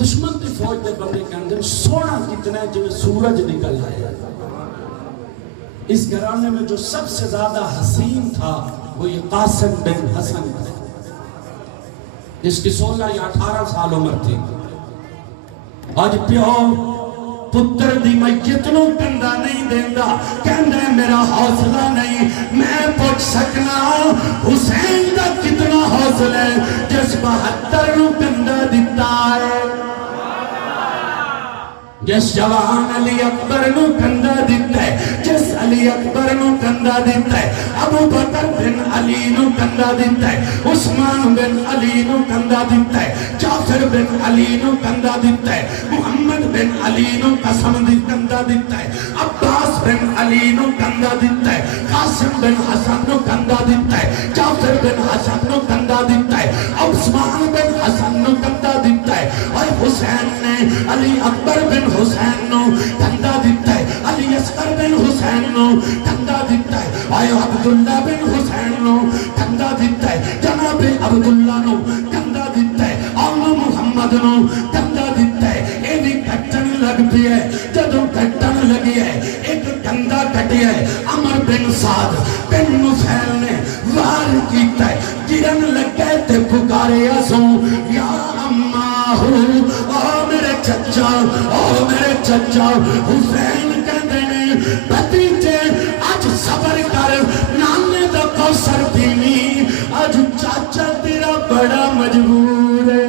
دشمن دی فوج دے بندے کہندے سونا کتنا ہے جو سورج نکل آیا۔ اس گھرانے میں جو سب سے زیادہ حسین تھا وہ یہ قاسم بن حسن تھا، جس کی 16 یا 18 سال عمر تھی۔ آج پیو پتر دی میت نو کندہ نہیں دیندہ، کہندہ ہے میرا حوصلہ نہیں، میں پوچھ سکنا حسین دا کتنا حوصلہ ہے جس 72 نو کندہ دیتا ہے، جس جوان علی اکبر نو کندہ دیتا ہے، جس علی اکبر نو کندہ دیتا ہے، ابو بکر بن علی نو کندہ دیتا ہے، عثمان بن علی نو کندہ دیتا ہے، جعفر بن علی نو کندہ دیتا ہے، محمد بن علی نو قسم دی کندہ دیتا ہے، عباس بن علی نو کندہ دیتا ہے، قاسم بن حسن نو کندہ دیتا ہے، جعفر بن حسن نو کندہ دیتا ہے، عثمان بن حسن نو کندہ دیتا ہے، اور حسین نے علی اکبر بن حسین نو کندہ دیتا ہے، علی اصغر بن حسین نو کندہ دیتا ہے، آئے عبداللہ بن حسین نو کندہ دیتا ہے، جناب عبداللہ نو کندہ دیتا ہے، آمہ محمد نو کندہ دیتا ہے، اے بھی کٹن لگ بھی ہے، جدوں کٹن لگی ہے، ایک کندہ کٹی ہے، عمر بن سعد بن نفیل نے وار کیتا ہے، گرن لگے تے پکارے آسوں یا اماہو، او میرے چچا، او میرے چچا، حسین کہندے نے بھتیجے آج صبر کر، نانے دا کوثر پینی، آج چاچا تیرا بڑا مجبور ہے۔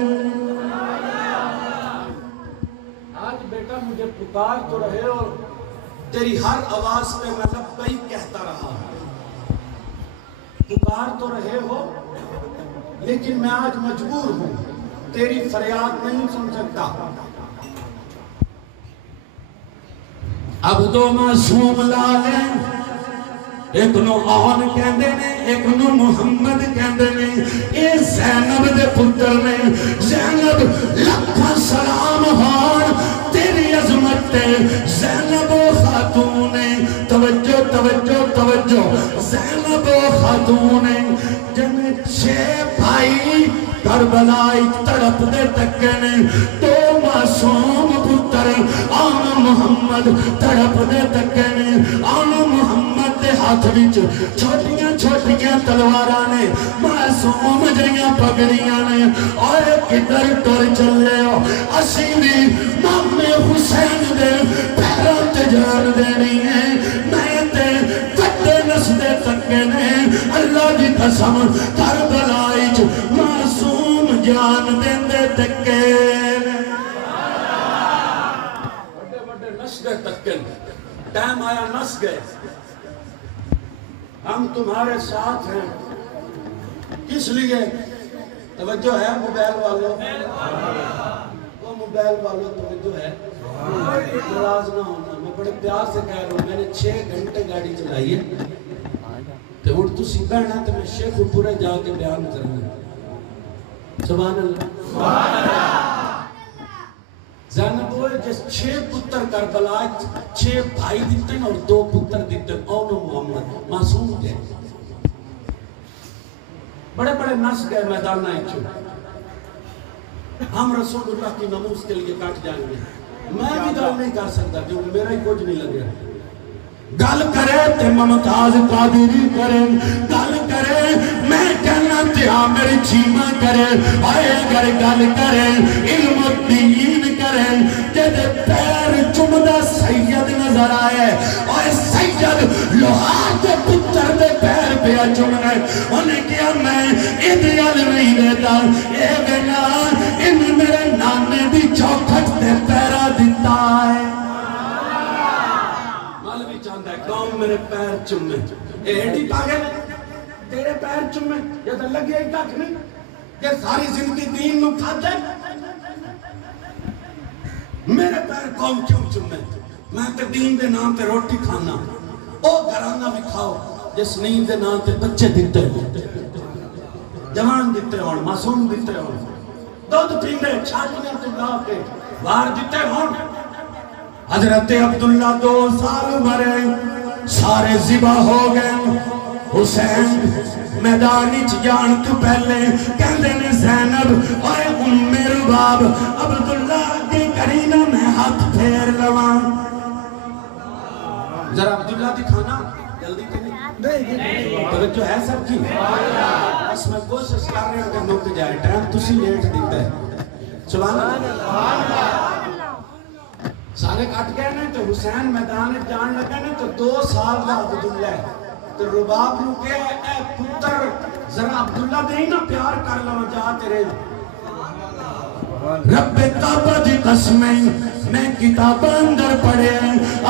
آج بیٹا مجھے پکار تو رہے اور تیری ہر آواز پہ میں لبیک کہتا رہا، پکار تو رہے ہو لیکن میں آج مجبور ہوں، تیری فریاد نہیں سن سکتا، اب دو معصوم لالے ایک نو آن کہندے نے ایک نو محمد کہندے نے اے زینب دے پتر نے زینب لکھاں سلام ہون تیری عظمت تے زینب و خاتون توجہ توجہ توجہ زینب و خاتون جن 6 بھائی کربلا ایک تڑپ دے تکے نے دو معصوم پتر آن محمد تڑپ دے تکے نے آن محمد دے ہاتھ وچ چھوٹیاں چھوٹیاں تلواراں نے معصوم جیاں پگڑیاں نے اور کدھر ٹر چلے ہو اسی بھی مامے حسین دے پیروں تے جان دینی ہے میں تے وڈے نسدے تکے نے اللہ دی قسم کربلا وچ معصوم جان دیندے تکے بڑے بڑے نس گئے تکے ٹائم آیا نس گئے ہم تمہارے ساتھ ہیں کس لیے توجہ ہے موبائل والوں وہ موبائل والوں توجہ ہے ناراض نہ ہونا میں بڑے پیار سے کہہ رہا ہوں میں نے 6 گھنٹے گاڑی چلائی ہے تو ہوں تسی بہنا تو میں شیخ پورے جا کے بیان کرنا سبحان اللہ زینب ہوئے جس 6 پتر کربلا 6 بھائی دیتے ہیں اور 2 پتر دیتے ہیں اون محمد معصوم کے بڑے بڑے نس گئے میدان نائچو ہم رسول اللہ کی نموز کے لیے کٹ جائیں گے میں بھی گل نہیں کر سکتا کیونکہ میرا ہی کچھ نہیں لگیا گل کرے تے ممتاز قادری کرے گل کرے میں کہنا تے عامر چیمہ کرے آئے گر گل کرے علم الدین کرے جدے پیر چمدہ سید نظر آئے اور سید لوہار دے پتر دے پیر پہ چمنے انہیں کیا میں ادیال نہیں دیتا اے بنا ان میرے نانے دی چوکھٹ دے پیرا دیتا ہے مولوی چاہتا ہے کون میرے پیر چمے ایڈی پاگل تیرے پیر چمے یہ تو لگے ہی تک نہیں کہ ساری زندگی دین نو کھا دے میرے پیر کون کیوں چمے میں تے دین دے نام تے روٹی کھانا او گھرانا بھی کھاؤ جس نیند دے نام تے بچے دیتے ہیں جوان دیتے ہون معصوم دیتے ہون دودھ پیندے چھاٹیاں چلا کے باہر دیتے ہون حضرت عبداللہ 2 سال مرے سارے ذبح ہو گئے حسین میدانی جان تو پہلے کہندے نے زینب اور ام رباب عبداللہ دی کرینہ میں ہاتھ پھیر لواں ذرا عبداللہ دکھانا جلدی نہیں توجہ ہے سب کی بس میں کوشش کر رہے ہیں کہ مک جائے ٹائم تسی لیٹ دیتا ہے سبحان اللہ سارے کٹ گئے نے تو حسین میدان جان لگے نے تو 2 سال کا عبداللہ تو رباب نو کہ اے پتر ذرا عبداللہ دے ہی نا پیار کر لو جا تیرے رب کعبہ دی قسمیں میں کتاب اندر پڑھے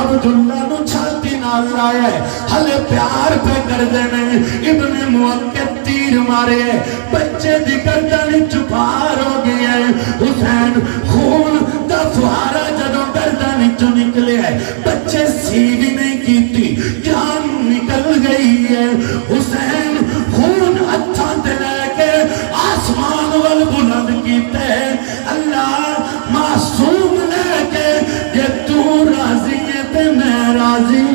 عبداللہ نو چھاتی نال لائے ہلے پیار پہ کر دینے ابن موقت تیر مارے بچے دی گردن چپار ہو گئے حسین خون دا فہارا جدو گردن چو نکلے بچے سیگ نہیں کیتی جان نکل گئی ہے حسین خون اچھا دلے کے آسمان وال بلند کیتے اللہ معصوم لے کے یہ تو راضی ہے تے میں راضی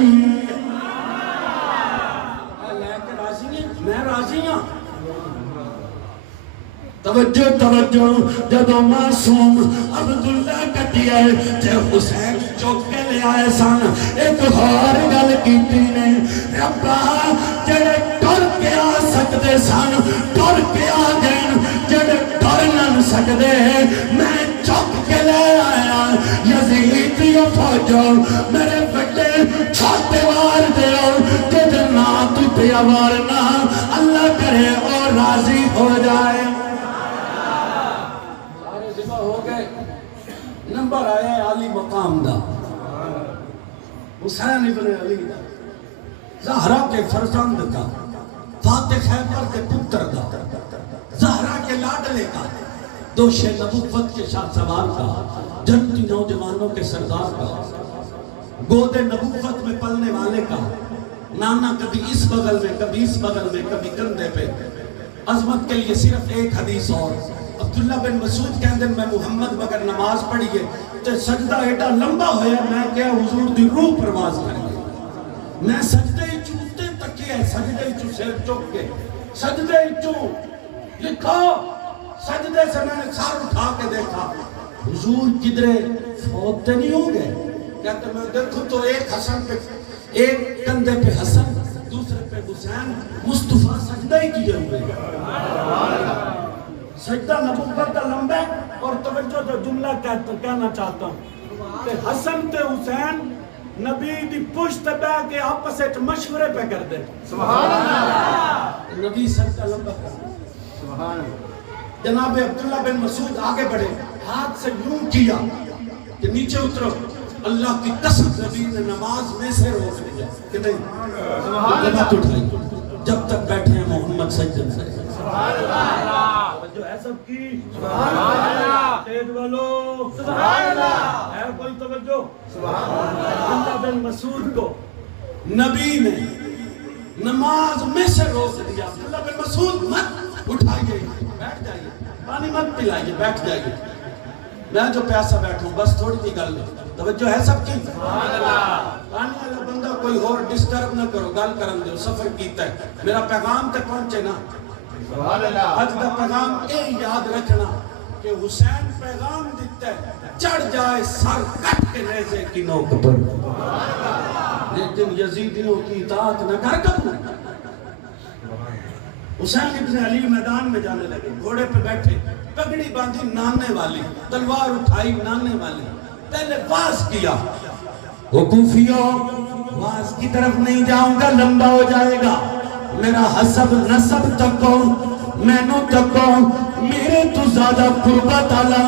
لے کے راضی ہیں میں راضی ہوں توجہ توجہ جدو معصوم عبداللہ کٹیا ہے تے حسین چوک کے لے آئے سن ایک اور گل کیتی نے ربا جڑے ٹر کے آ سکتے سن ٹر کے آ گئے جڑے ٹر نہ سکتے میں چوک کے لے آیا یزید یا فوجو میرے بڑے چھوٹے وار دیو جد نا تو پیا وارنا اللہ کرے اور راضی ہو جائے ہو گئے نمبر آیا ہے علی مقام دا حسین ابن علی دا زہرا کے فرزند کا فاتح خیبر کے پتر دا زہرا کے لاڈلے کا دوش نبوت کے شاہ سوار کا جنتی نوجوانوں کے سردار کا گود نبوت میں پلنے والے کا نانا کبھی اس بغل میں کبھی اس بغل میں کبھی کندھے پہ. عظمت کے لیے صرف ایک حدیث اور. عبداللہ بن مسعود کہندے میں محمد مگر نماز پڑھیے تے سجدہ ایڈا لمبا ہویا میں کیا حضور دی روح پرواز کر گئی. میں سجدے ہی چوتے تکیے سجدے ہی چو سر چک کے سجدے ہی چو لکھو. سجدے سے میں نے سار اٹھا کے دیکھا حضور کدرے فوت تے نہیں ہو گئے. کہتے میں دیکھو تو ایک حسن پہ ایک کندھے پہ حسن دوسرے پہ حسین مصطفیٰ سجدہ ہی کیے ہوئے. سجدہ نبوت کا لمبا ہے. اور توجہ جو جملہ کہنا چاہتا ہوں کہ حسن تے حسین نبی دی پشت بہ کے آپس وچ مشورے پہ کر دے. سبحان اللہ. نبی سجدہ لمبا کر دے. سبحان اللہ. جناب عبداللہ بن مسعود آگے بڑھے ہاتھ سے یوں کیا کہ نیچے اترو. اللہ کی قسم نبی نے نماز میں سے روک لیا کہ نہیں ہاتھ اٹھائی جب تک بیٹھے ہیں محمد سجدے سے. سبحان اللہ. جو ہے سب کی سبحان اللہ. تیز بولو سبحان اللہ. ہے کوئی توجہ سبحان اللہ. عبداللہ بن مسعود کو نبی نے نماز میں سے روک دیا. عبداللہ بن مسعود مت اٹھائیے بیٹھ جائیے پانی مت پلائیے بیٹھ جائیے. میں جو پیاسا بیٹھوں بس تھوڑی سی گل توجہ ہے سب کی سبحان اللہ. پانی والا بندہ کوئی اور ڈسٹرب نہ کرو گل کرن دو. سفر کیتا ہے میرا پیغام تے پہنچے نا سبحان اللہ. اج دا پیغام اے یاد رکھنا کہ حسین پیغام دیتا ہے چڑھ جائے سر کٹ کے نیزے کی نوک پر لیکن یزیدیوں کی اطاعت نہ کر کر. حسین ابن علی میدان میں جانے لگے گھوڑے پہ بیٹھے پگڑی باندھی نانے والی تلوار اٹھائی نانے والی. پہلے واز کیا وقوفیوں واز کی طرف نہیں جاؤں گا لمبا ہو جائے گا. میرا حسب نسب تکو مینو تکو میرے تو زیادہ قربت آلا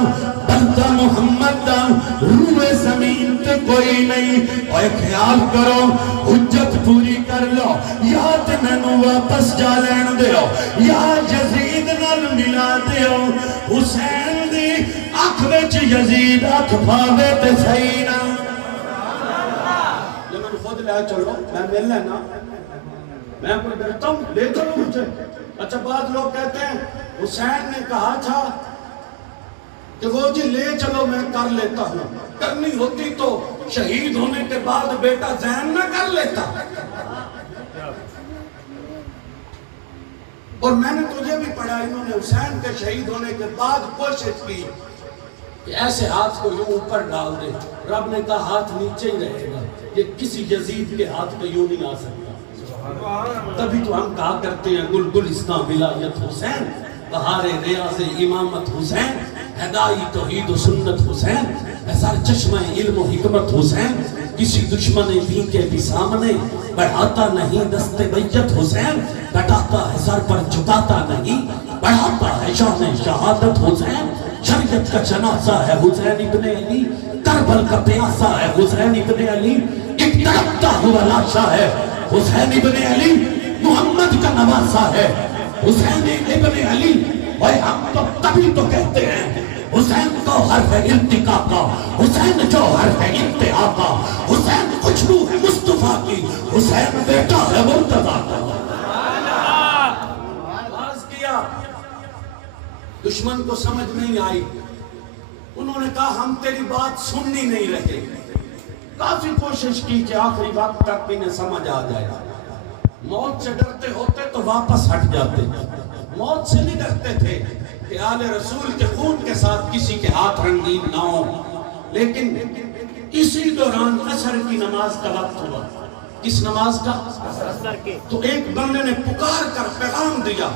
بندہ محمد دا روح زمین تے کوئی نہیں. اور خیال کرو حجت پوری کر لو یا تے مینو واپس جا لین دیو یا یزید نال ملا دیو. حسین دی اکھ وچ یزید اکھ پاوے تے صحیح نا. یہ میں خود لے چلو میں مل لینا میں کوئی ڈرتا ہوں لے چلو مجھے. اچھا بعض لوگ کہتے ہیں حسین نے کہا تھا کہ وہ جی لے چلو میں کر لیتا ہوں. کرنی ہوتی تو شہید ہونے کے بعد بیٹا زین نہ کر لیتا. اور میں نے تجھے بھی پڑھا انہوں نے حسین کے شہید ہونے کے بعد کوشش کی کہ ایسے ہاتھ کو یوں اوپر ڈال دے. رب نے کہا ہاتھ نیچے ہی رہے گا یہ کسی یزید کے ہاتھ پہ یوں نہیں آ سکتا. تبھی تو ہم کہا کرتے ہیں گل گلستان ولایت حسین بہار ریاض امامت حسین ہدائی توحید و سنت حسین ایسار چشمہ علم و حکمت حسین کسی دشمن دین کے بھی سامنے بڑھاتا نہیں دست بیت حسین کٹاتا ہے سر پر جھکاتا نہیں بڑھاتا ہے شان شہادت حسین. شریعت کا جنازہ ہے حسین ابن علی کربل کا پیاسا ہے حسین ابن علی ایک تڑپتا ہوا لاشا ہے حسین ابن علی محمد کا نواسا ہے حسین ابن علی. اور ہم تو تبھی تو کہتے ہیں حسین کو حرف التقا کا حسین جو حرف انتہا کا حسین خوشبو ہے مصطفیٰ کی حسین بیٹا ہے مرتضیٰ کا. آواز کیا دشمن کو سمجھ نہیں آئی. انہوں نے کہا ہم تیری بات سننی نہیں رہے. کافی کوشش کی کہ آخری وقت تک انہیں سمجھ آ جائے. موت سے ڈرتے ہوتے تو واپس ہٹ جاتے. موت سے نہیں ڈرتے تھے کہ آل رسول کے خون کے ساتھ کسی کے ہاتھ رنگین نہ ہو. لیکن اسی دوران عصر کی نماز کا وقت ہوا. کس نماز کا؟ عصر کے. تو ایک بندے نے پکار کر پیغام دیا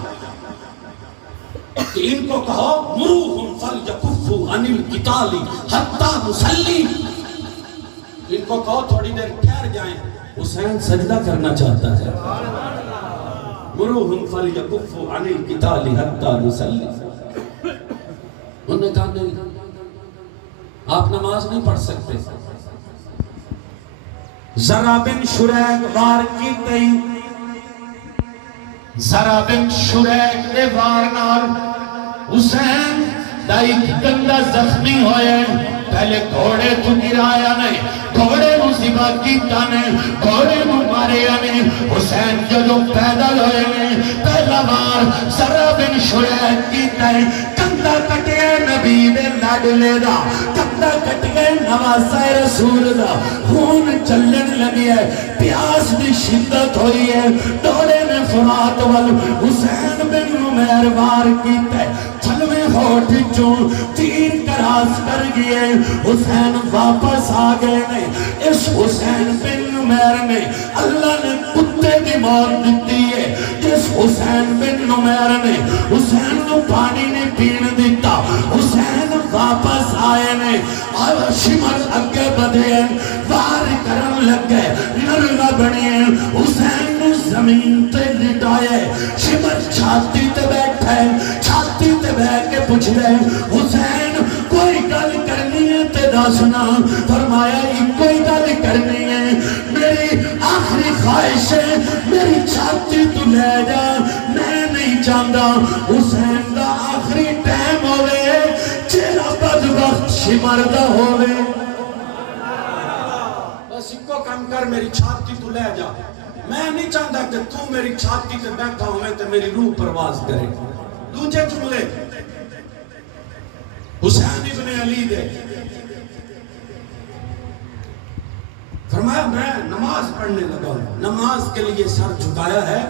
کہ ان کو کہو مروہم فلیکفوا عن القتال حتی نصلی. ان کو کہو تھوڑی دیر ٹھہر جائیں حسین سجدہ کرنا چاہتا ہے. مروہم فلیکفوا عن القتال حتی نصلی. انہوں نے کہا نہیں آپ نماز نہیں پڑھ سکتے. ذرا بن شریک وار کی تئی ذرا بن شریک دے وار نال حسین دائی گندہ زخمی ہوئے. پہلے گھوڑے تو گرایا نہیں گھوڑے نو ذبح کیتا نے گھوڑے نو ماریا نے حسین جدوں پیدل ہوئے نے پہلا بار ذرا بن شریح کیتا ہے کندھا کٹیا نبی دے لاڈلے دا کندھا کٹیا نواسہ رسول دا خون چلن لگی ہے پیاس دی شدت ہوئی ہے دوڑے نے فرات وال حسین بن عمیر وار کیتا ہے چھلویں ہوٹھ چوں تیر کراس کر گئے حسین واپس آ گئے نے اس حسین بن عمیر نے اللہ نے کتے دی موت دیتی ہے جس حسین بن عمیر نے حسین کو پانی نہیں پین دیتا حسین واپس آئے نے شمر اگے بدھے وار کرن لگ گئے نرگا بنے حسین نے زمین تے لٹائے شمر چھاتی تے بیٹھے چھاتی تے بیٹھ کے پوچھ دے حسین کوئی گل کرنی ہے تے دسنا فرمایا کوئی گل کرنی ہے میری آخری خواہش ہے میری چھاتی تو لے جا میں نہیں چاہتا حسین دا آخری ٹائم ہوئے چیرا بدبخت شمر دا ہوئے بس ایک کو کم کر میری چھاتی تو لے جا میں نہیں چاہتا کہ تو میری چھاتی سے بیٹھا ہوئے تو میری روح پرواز کرے دوجے جملے حسین ابن علی دے فرمایا میں نماز پڑھنے لگا ہوں نماز کے لیے سر جھکایا ہے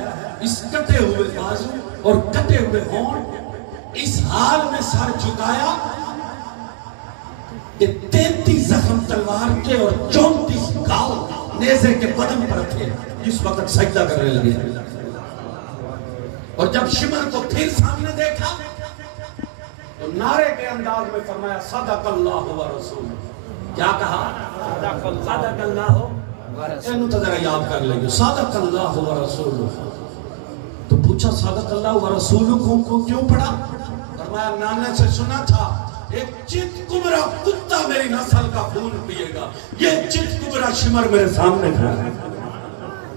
اس کٹے ہوئے بازو اور کٹے ہوئے ہونٹ اس حال میں سر جھکایا کہ 33 زخم تلوار کے اور 34 گاؤں نیزے کے بدن پر تھے جس وقت سجدہ کرنے لگے اور جب شمر کو پھر سامنے دیکھا تو نعرے کے انداز میں فرمایا صدق اللہ و رسول کیا کہا صدق اللہ اینو تو ذرا یاد کر لیں گے صدق اللہ و رسول تو پوچھا صدق اللہ و رسول کو کیوں پڑھا فرمایا نانے سے سنا تھا ایک چت کبرا کتا میری نسل کا خون پیے گا یہ چت کبرا شمر میرے سامنے کھڑا ہے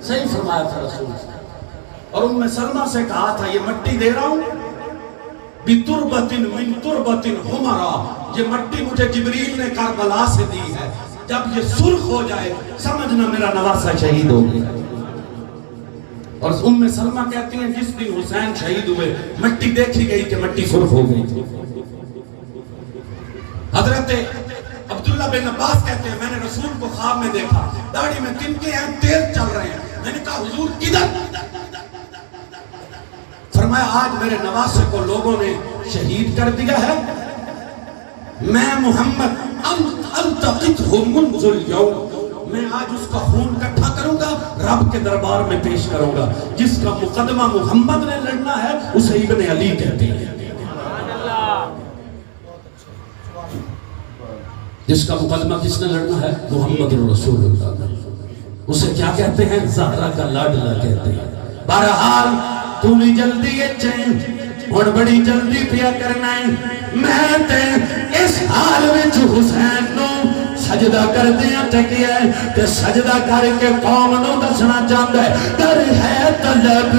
صحیح فرمایا تھا رسول اور ام سلمہ سے کہا تھا یہ مٹی دے رہا ہوں بِتُرْبَةٍ مِّن تُرْبَةٍ حُمَرَا یہ مٹی مجھے جبریل نے کربلا سے دی ہے جب یہ سرخ ہو جائے سمجھنا میرا نواسہ شہید ہو گیا اور ام سلمہ کہتی ہیں جس دن حسین شہید ہوئے مٹی دیکھی گئی کہ مٹی سرخ ہو گئی حضرت عبداللہ بن عباس کہتے ہیں میں نے رسول کو خواب میں دیکھا داڑھی میں تنکے ہیں تیز چل رہے ہیں میں نے کہا حضور کدھر فرمایا آج میرے نواسے کو لوگوں نے شہید کر دیا ہے میں محمد التقطہ منذ اليوم میں آج اس کا خون اکٹھا کروں گا رب کے دربار میں پیش کروں گا جس کا مقدمہ محمد نے لڑنا ہے اسے ابن علی کہتے ہیں جس کا مقدمہ کس نے لڑنا ہے محمد رسول اللہ اسے کیا کہتے ہیں زہرا کا لاڈلا کہتے ہیں بہرحال تو بھی جلدی چین اور بڑی جلدی پیا کرنا ہے میں تے اس حال میں جو حسین نو سجدہ کر دیا ٹکیا ہے کہ سجدہ کر کے قوم نو دسنا چاہتا ہے در ہے طلب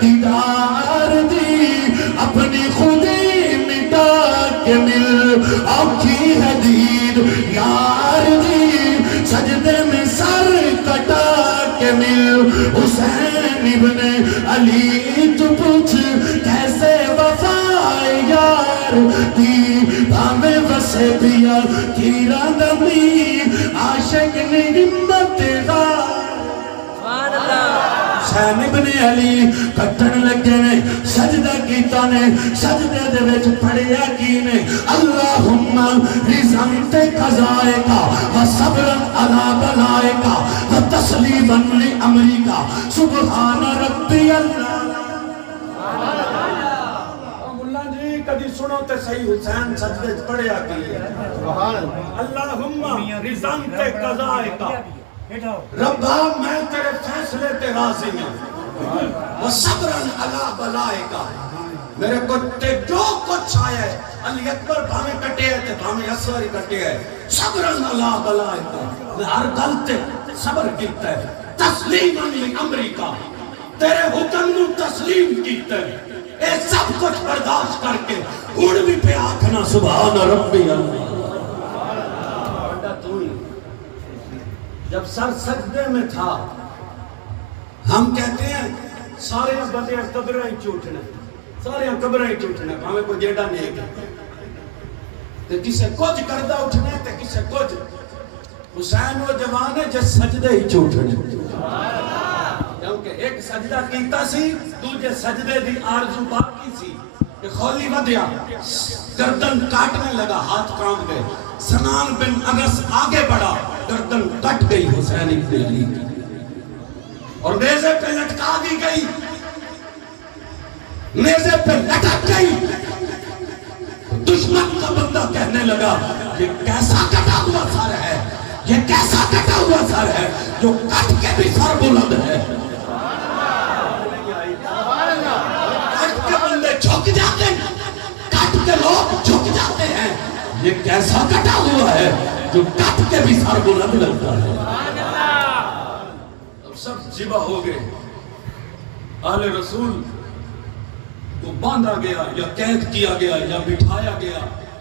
دیدار دی اپنی خودی مٹا کے مل آنکھی ہے دید یار دی سجدے میں سر کٹا کے مل حسین ابن علی تو پوچھ کیسے وفا یار دی بھامے وسے پیا تیرا نمی عاشق نے ہمت غار حسین ابن علی کٹن لگے نے سجدہ کیتا نے سجدے دے وچ پڑھیا کی نے اللہم رضا قضائے کا و صبر علی بلائے کا و تسلیما لامری کا سبحان ربی اللہ مولا جی کدی سنو تے صحیح حسین سجدے وچ پڑھیا کی اللہم رضا قضائے کا ربا میں تیرے فیصلے تے راضی ہوں وصبرن علی بلائے کا میرے کو تے جو کچھ آیا ہے علی اکبر بھامے کٹے ہے تے بھامے اصغر کٹے ہے صبرن علی بلائے کا میں ہر گل تے صبر کیتا ہے تسلیما لامری کا تیرے حکم نو تسلیم کیتا ہے اے سب کچھ برداشت کر کے ہن بھی پہ آکھنا سبحان ربی اللہ جب سر سجدے میں تھا ہم کہتے ہیں سارے بندے قبریں چوٹنے سارے قبریں چوٹنے ہمیں کوئی جیڑا نیک ہے تے کسے کچھ کردہ اٹھنے تے کسے کچھ حسین وہ جوان ہے جس سجدے ہی چوٹنے کیونکہ ایک سجدہ کیتا سی دوجے سجدے دی آرزو باقی سی کہ خولی ودیا گردن کاٹنے لگا ہاتھ کام گئے سنان بن انس آگے بڑھا گردن کٹ گئی حسین ابن علی کی اور نیزے پہ لٹکا دی گئی نیزے پہ لٹک گئی دشمن کا بندہ کہنے لگا یہ کیسا کٹا ہوا سر ہے یہ کیسا کٹا ہوا سر ہے جو کٹ کے بھی سر بلند ہے کٹ کے بندے جھک جاتے ہیں کٹ کے لوگ جھک جاتے ہیں یہ کیسا کٹا ہوا ہے جو کٹ کے بھی سر بلند لگتا ہے اب سب ذبح ہو گئے آل رسول کو باندھا گیا یا قید کیا گیا یا بٹھایا گیا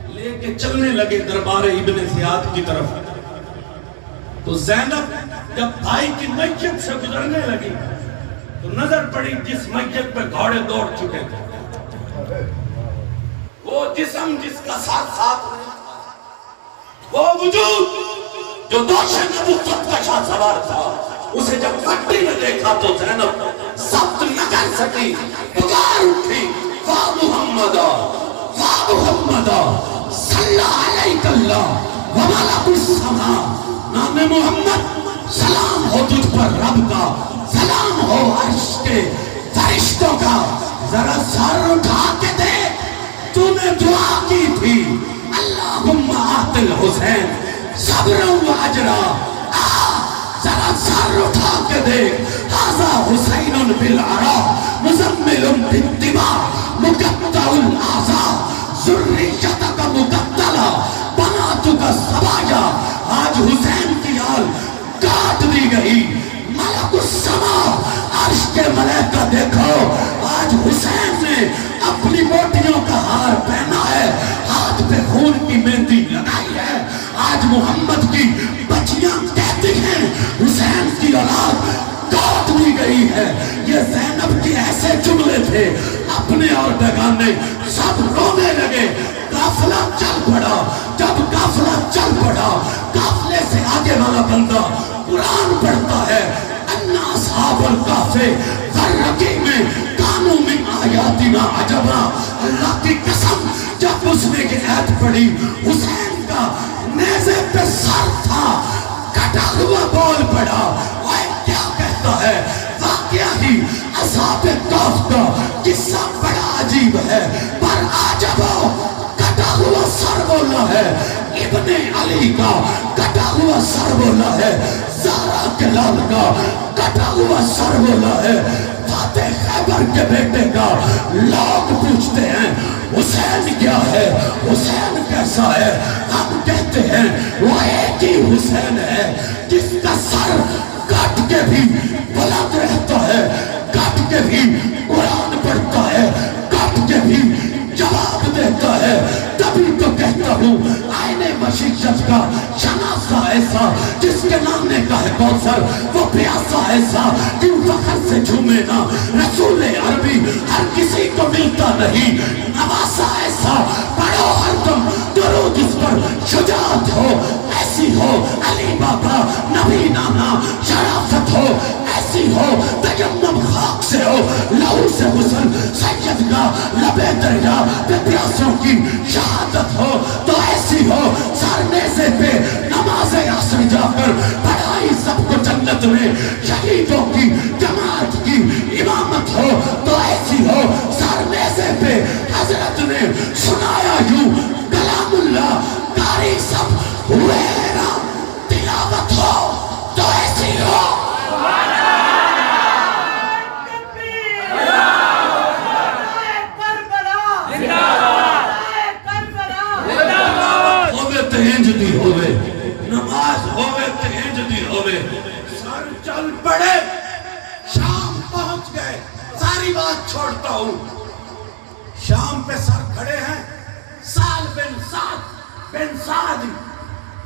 لے کے چلنے لگے دربار ابن زیاد کی طرف تو زینب جب بھائی کی میت سے گزرنے لگی تو نظر پڑی جس میت پہ گھوڑے دوڑ چکے تھے وہ جسم جس کا ساتھ ساتھ وہ وجود جو دوش نبوت کا شاہ سوار تھا اسے جب مٹی میں دیکھا تو زینب ضبط نہ کر سکی پکار اٹھی واہ محمدہ صلی علیک اللہ وملک السماء نام محمد سلام ہو تجھ پر رب کا سلام ہو عرش کے فرشتوں کا ذرا سر اٹھا کے دیکھ تو نے دعا کی تھی اللہم آت الحسین صبرا و اجرا ذرا سر اٹھا کے دیکھ ھذا حسین بالعرا مزمل بالدماء مقطع الاعضاء ذریتک مقتلہ بناتک سبایا آج حسین کی آل کاٹ دی گئی ملک السماء عرش کے ملائکہ دیکھو آج حسین نے اپنی موٹیوں کا ہار پہنا ہے ہاتھ پہ خون کی مہندی لگائی ہے آج محمد کی بچیاں کہتی ہیں حسین کی اولاد کاٹ دی گئی ہے یہ زینب کے ایسے جملے تھے اپنے اور بیگانے سب رونے لگے قافلہ چل پڑا جب قافلہ چل پڑا قافلے سے آگے والا بندہ قرآن پڑھتا ہے انا اصحاب الکافے ذرکی میں کانوں میں آیاتنا عجبا اللہ کی قسم جب اس نے یہ آیت پڑھی حسین کا نیزے پہ سر تھا کٹا ہوا بول پڑا وہ کیا کہتا ہے واقعہ ہی اصحاب کاف کا قصہ بڑا عجیب ہے پر عجبا کٹا ہوا سر بولا ہے ابن علی کا کٹا ہوا سر بولا ہے زہرا کے لال کا کٹا ہوا سر بولا ہے فاتح خیبر کے بیٹے کا لوگ پوچھتے ہیں حسین کیا ہے حسین کیسا ہے ہم کہتے ہیں وہ ایک ہی حسین ہے جس کا سر کٹ کے بھی بلند رہتا ہے کٹ کے بھی قرآن پڑھتا ہے کٹ کے بھی جواب دیتا ہے تبھی تو کہتا ہوں آئینے مشیشت کا شناسہ ایسا جس کے نامنے کا ہے کوثر وہ پیاسا ایسا کیوں فخر سے جھومے نا رسول عربی ہر کسی کو ملتا نہیں نواسا ایسا پڑھو ہر دم درود اس پر شجاعت ہو ایسی ہو علی بابا نبی نانا شرافت ہو ایسی ہو تیمم خاک سے ہو لہو سے غسل سید کا لبے دریا پہ پیاسوں کی شہادت ہو تو ایسی ہو سر نیزے پہ نماز عصر جا کر پڑھائی سب کو جنت میں شہیدوں کی جماعت کی امامت ہو تو ایسی ہو سر نیزے پہ حضرت نے سنایا یوں کلام اللہ کاری سب ہوئے نا تلاوت ہو تو ایسی ہو تہنج دی ہوئے نماز ہوئے تہنج دی ہوئے سر چل پڑے شام پہنچ گئے ساری بات چھوڑتا ہوں شام پہ سر کھڑے ہیں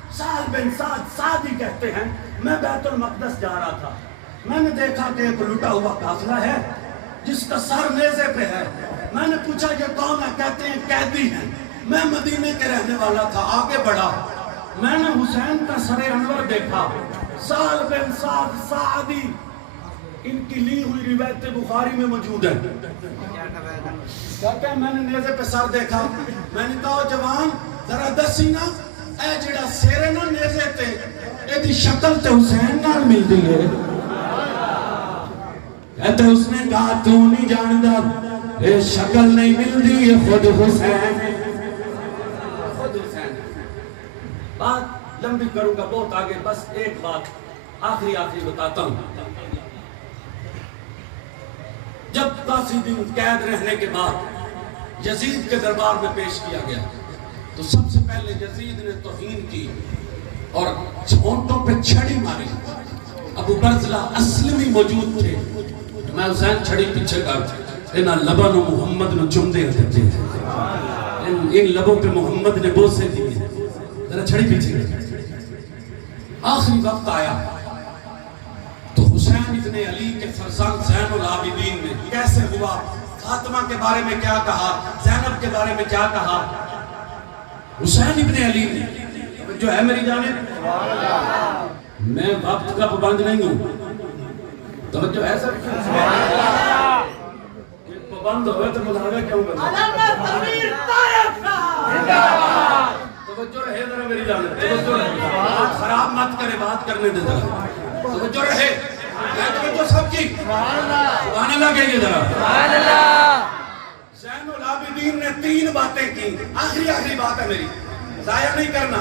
سال بن سعد سعدی کہتے ہیں میں بیت المقدس جا رہا تھا، میں نے دیکھا کہ ایک لٹا ہوا قافلہ ہے جس کا سر نیزے پہ ہے. میں نے پوچھا یہ کون ہے؟ کہتے ہیں قیدی ہیں. میں مدینے کے رہنے والا تھا. آگے بڑھا، میں نے حسین کا سر انور دیکھا. سال بن سعد سعدی، ان کی لی ہوئی روایت بخاری میں موجود ہے. کہتے ہیں میں نے نیزے پہ سر دیکھا. میں نے کہا جوان ذرا دسی نا، اے جڑا سر ہے نا نیزے تے، اے دی شکل تے حسین نال ملدی ہے. کہتے اس نے کہا تو نہیں جاندا، اے شکل نہیں ملدی، یہ خود حسین ہے. خود حسین ہے. بات لمبی کروں گا بہت آگے، بس ایک بات آخری بتاتا ہوں. جب کافی دن قید رہنے کے بعد یزید کے دربار میں پیش کیا گیا تو سب سے پہلے یزید نے توہین کی اور ہونٹوں پہ چھڑی ماری. ابو برزلہ اسلمی موجود تھے. میں حسین چھڑی پیچھے کر انہاں لبوں نو محمد نو چومدے دیتے، ان لبوں پہ محمد نے بوسے دیے. ذرا چھڑی پیچھے کر. آخری وقت آیا تو حسین ابن علی کے فرزند زین العابدین نے کیسے ہوا، فاطمہ کے بارے میں کیا کہا، زینب کے بارے میں کیا کہا. حسین ابن علی نے جو ہے میری جانب، میں وقت کا پابند نہیں ہوں، توجہ ہے سب پابند ہوئے تو مظاہرہ کیوں کرنا. علامہ تنویر طارق صاحب توجہ رہے ذرا میری جانب، توجہ رہے، بات خراب مت کرے، بات کرنے دے ذرا، توجہ رہے. توجہ سب کی سبحان اللہ کہیے ذرا. زین العابدین نے 3 باتیں کی. آخری بات ہے میری، ضائع نہیں کرنا.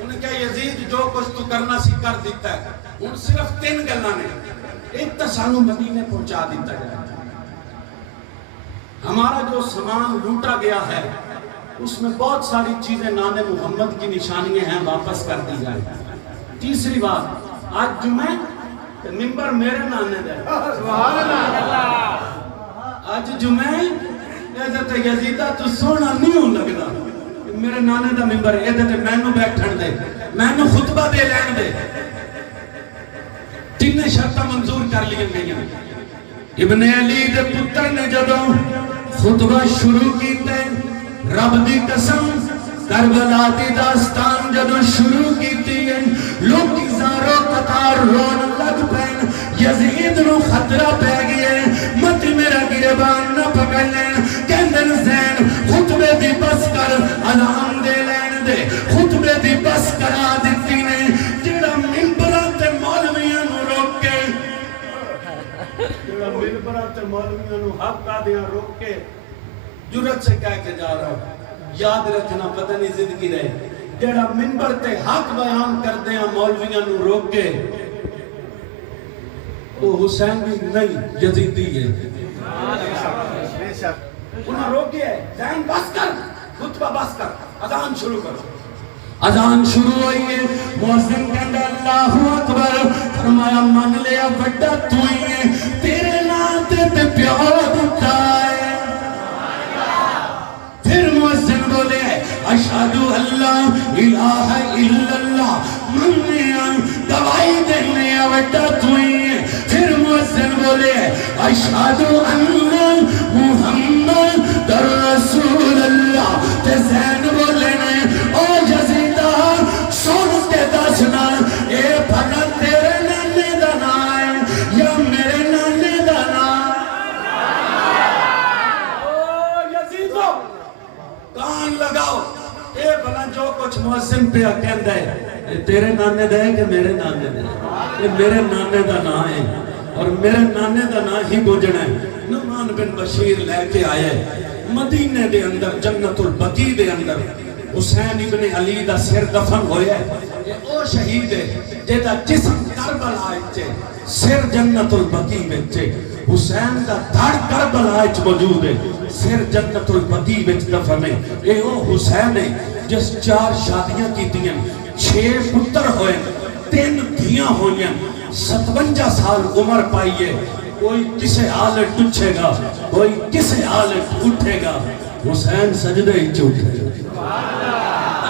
انہیں کہا یزید جو کچھ تو کرنا سی کر دیتا ہے. ان صرف 3 گلاں نے. ایک تو سانو مدینے پہنچا دیتا ہے، ہمارا جو سامان لوٹا گیا ہے اس میں بہت ساری چیزیں نام محمد کی نشانیاں ہیں، واپس کر دی جائیں. تیسری بات، آج جمعہ ممبر میرے نانے دے، آج جمعہ حضرت یزیدہ تو سونا نہیں ہوں لگدا، میرے نانے دا ممبر ہے، ادھر میں نو بیٹھن دے، میں نو خطبہ دے لین دے. 3 شرطاں منظور کر لیا گئی. ابن علی دے پتر نے جدوں خطبہ شروع کیتے، رب دی قسم کربلا دی داستان جدوں شروع کیتی ہے، لوگ زارو قطار رون لگ پین. یزید نو خطرہ پہ گئے، مت میرا گربان نہ پکڑ لین. کہندن زین خطبے دی بس کر، اذان دے لین دے. خطبے دی بس کرا دیتی نے، جڑا ممبراں تے مولویاں نو روک کے، جڑا ممبراں تے مولویاں نو حق دیاں روک کے جرت سے کہہ کے جا رہا ہے. یاد رکھنا پتہ نہیں زندگی رہے، جڑا منبر تے حق بیان کر دیا مولویاں نو روک کے، تو حسین بھی نہیں یزیدی ہے. انہاں روک کے زین بس کر، خطبہ بس کر، اذان شروع کر. اذان شروع ہوئی ہے، مؤذن کہندا اللہ اکبر، فرمایا من لیا بڑا تو ہی ہے، تیرے نام تے پیار دتا ہے. پھر مؤذن بولے اشہدو اللہ الہ الا اللہ، منیاں گواہی دینے وڈا تو ہی ہے. پھر مؤذن بولے اشہدو ان محمد رسول اللہ. تے زین بولے نے او یزیدہ سن کے دسنا، اے بھلا تیرے نانے دا نام ہے یا میرے نانے دا نام؟ او یزیدو کان لگاؤ، اے بھلا جو کچھ مؤذن پہ کہندا ہے تیرے نانے دا ہے کہ میرے نانے دا ہے؟ یہ میرے نانے دا نام ہے اور میرے نانے دا نام ہی گوجنا ہے. نعمان بن بشیر لے کے آئے مدینے دے اندر، جنت البقیع دے اندر حسین ابن علی دا سر دفن ہویا ہے. یہ او شہید ہے جیدہ جسم کربلا ہے، سر جنت البقیع وچ. حسین دا دھڑ کربلا وچ موجود ہے، سر جنت البقیع وچ دفن ہے. یہ او حسین ہے جس 4 شادیاں کیتیاں، 6 پتر ہوئے، 3 دھیاں ہوئیں، 57 سال عمر پائیے. کوئی کسے حالت ٹچھے گا، کوئی کسے حالت اٹھے گا، حسین سجدے ہی چوٹھے گا.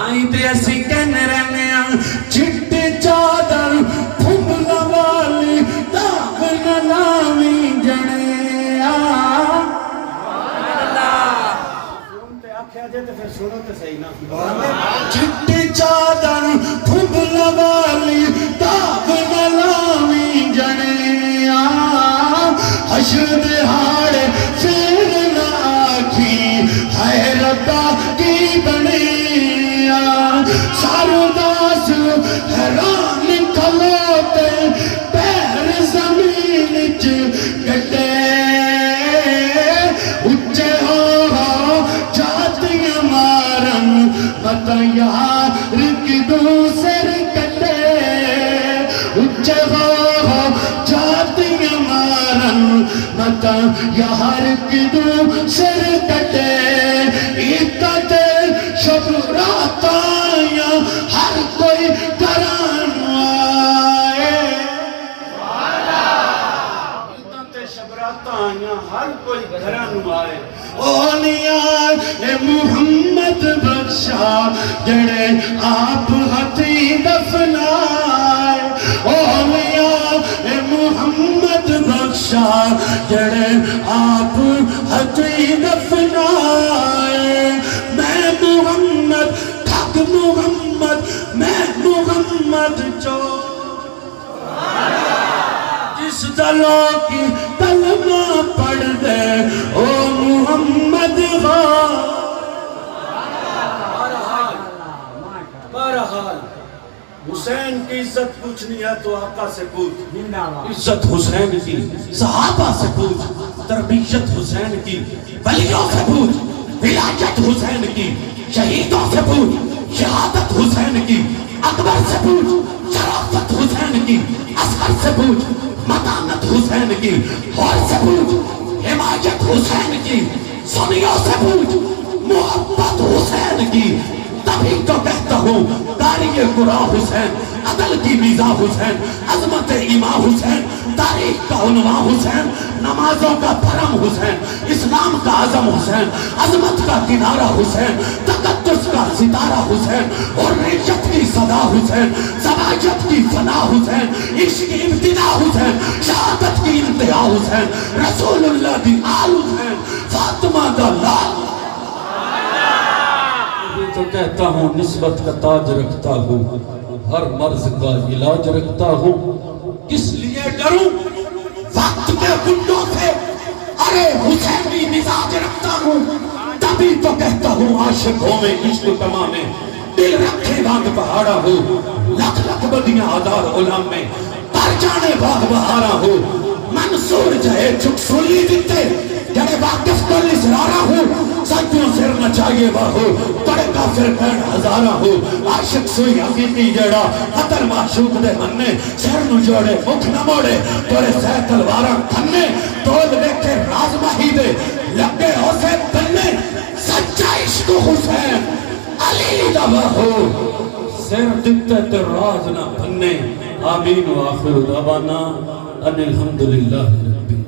آئیں تے اسی کہنے رہنے ہیں چٹے چادر یا ہر کدو سر کٹے عیدت شب راتاں ہر کوئی کران آئے عیدت شب راتاں ہر کوئی گھرانو آئے اولیاء محمد بخشا جڑے آپ ہتھی دفنائے اولیاء محمد بخشا جڑے آپ ہتھی دفنائے میں محمد ٹھگ محمد میں محمد جس دلوں کی کلمہ پڑھ دے او محمد بہرحال حسین کی عزت پوچھنی ہے تو آقا سے پوچھ عزت حسین کی صحابہ سے پوچھ تربیت حسین کی ولیوں سے پوچھ ولایت حسین کی شہیدوں سے پوچھ شہادت حسین کی اکبر سے پوچھ شرافت حسین کی اصغر سے پوچھ متانت حسین کی اور سے پوچھ حمایت حسین کی سنیوں سے پوچھ محبت حسین کی تبھی تو کہتا ہوں قاری قرآن حسین عدل کی میزان حسین عظمت امام حسین تاریخ کا عنوان حسین نمازوں کا بھرم حسین اسلام کا عظم حسین عظمت کا کنارہ حسین تقدس کا ستارہ حسین اور ریشت کی صدا حسین سماجت کی فنا حسین عشق کی ابتدا حسین شہادت کی انتہا حسین رسول اللہ کی آل حسین فاطمہ دا لال تو کہتا ہوں نسبت کا تاج رکھتا ہوں ہر مرض کا علاج رکھتا ہوں کس لیے ڈروں وقت کے گنڈوں سے ارے حسینی مزاج رکھتا ہوں تبھی تو کہتا ہوں عاشقوں میں عشق کمانے دل رکھے باغ پہاڑا ہو لکھ لکھ بدیاں ہزار غلام میں پر جانے باغ بہارا ہو منصور جائے چک سولی دیتے جڑے واقف کل اسرارہ ہو سجدوں سر نچائیے باہو بڑے کافر کہن ہزارہ ہو عاشق سوئی حقیقی جڑا قتل معشوق دے مننے سر نو جوڑے مکھ نہ موڑے توڑے سہ تلوارہ کھنے تول دیکھے راز ماہی دے لگے ہو سے بننے سچا عشق حسین علی دبا ہو سر دکتے تے راز نہ بننے آمین و آخر دعوانا ان الحمدللہ رب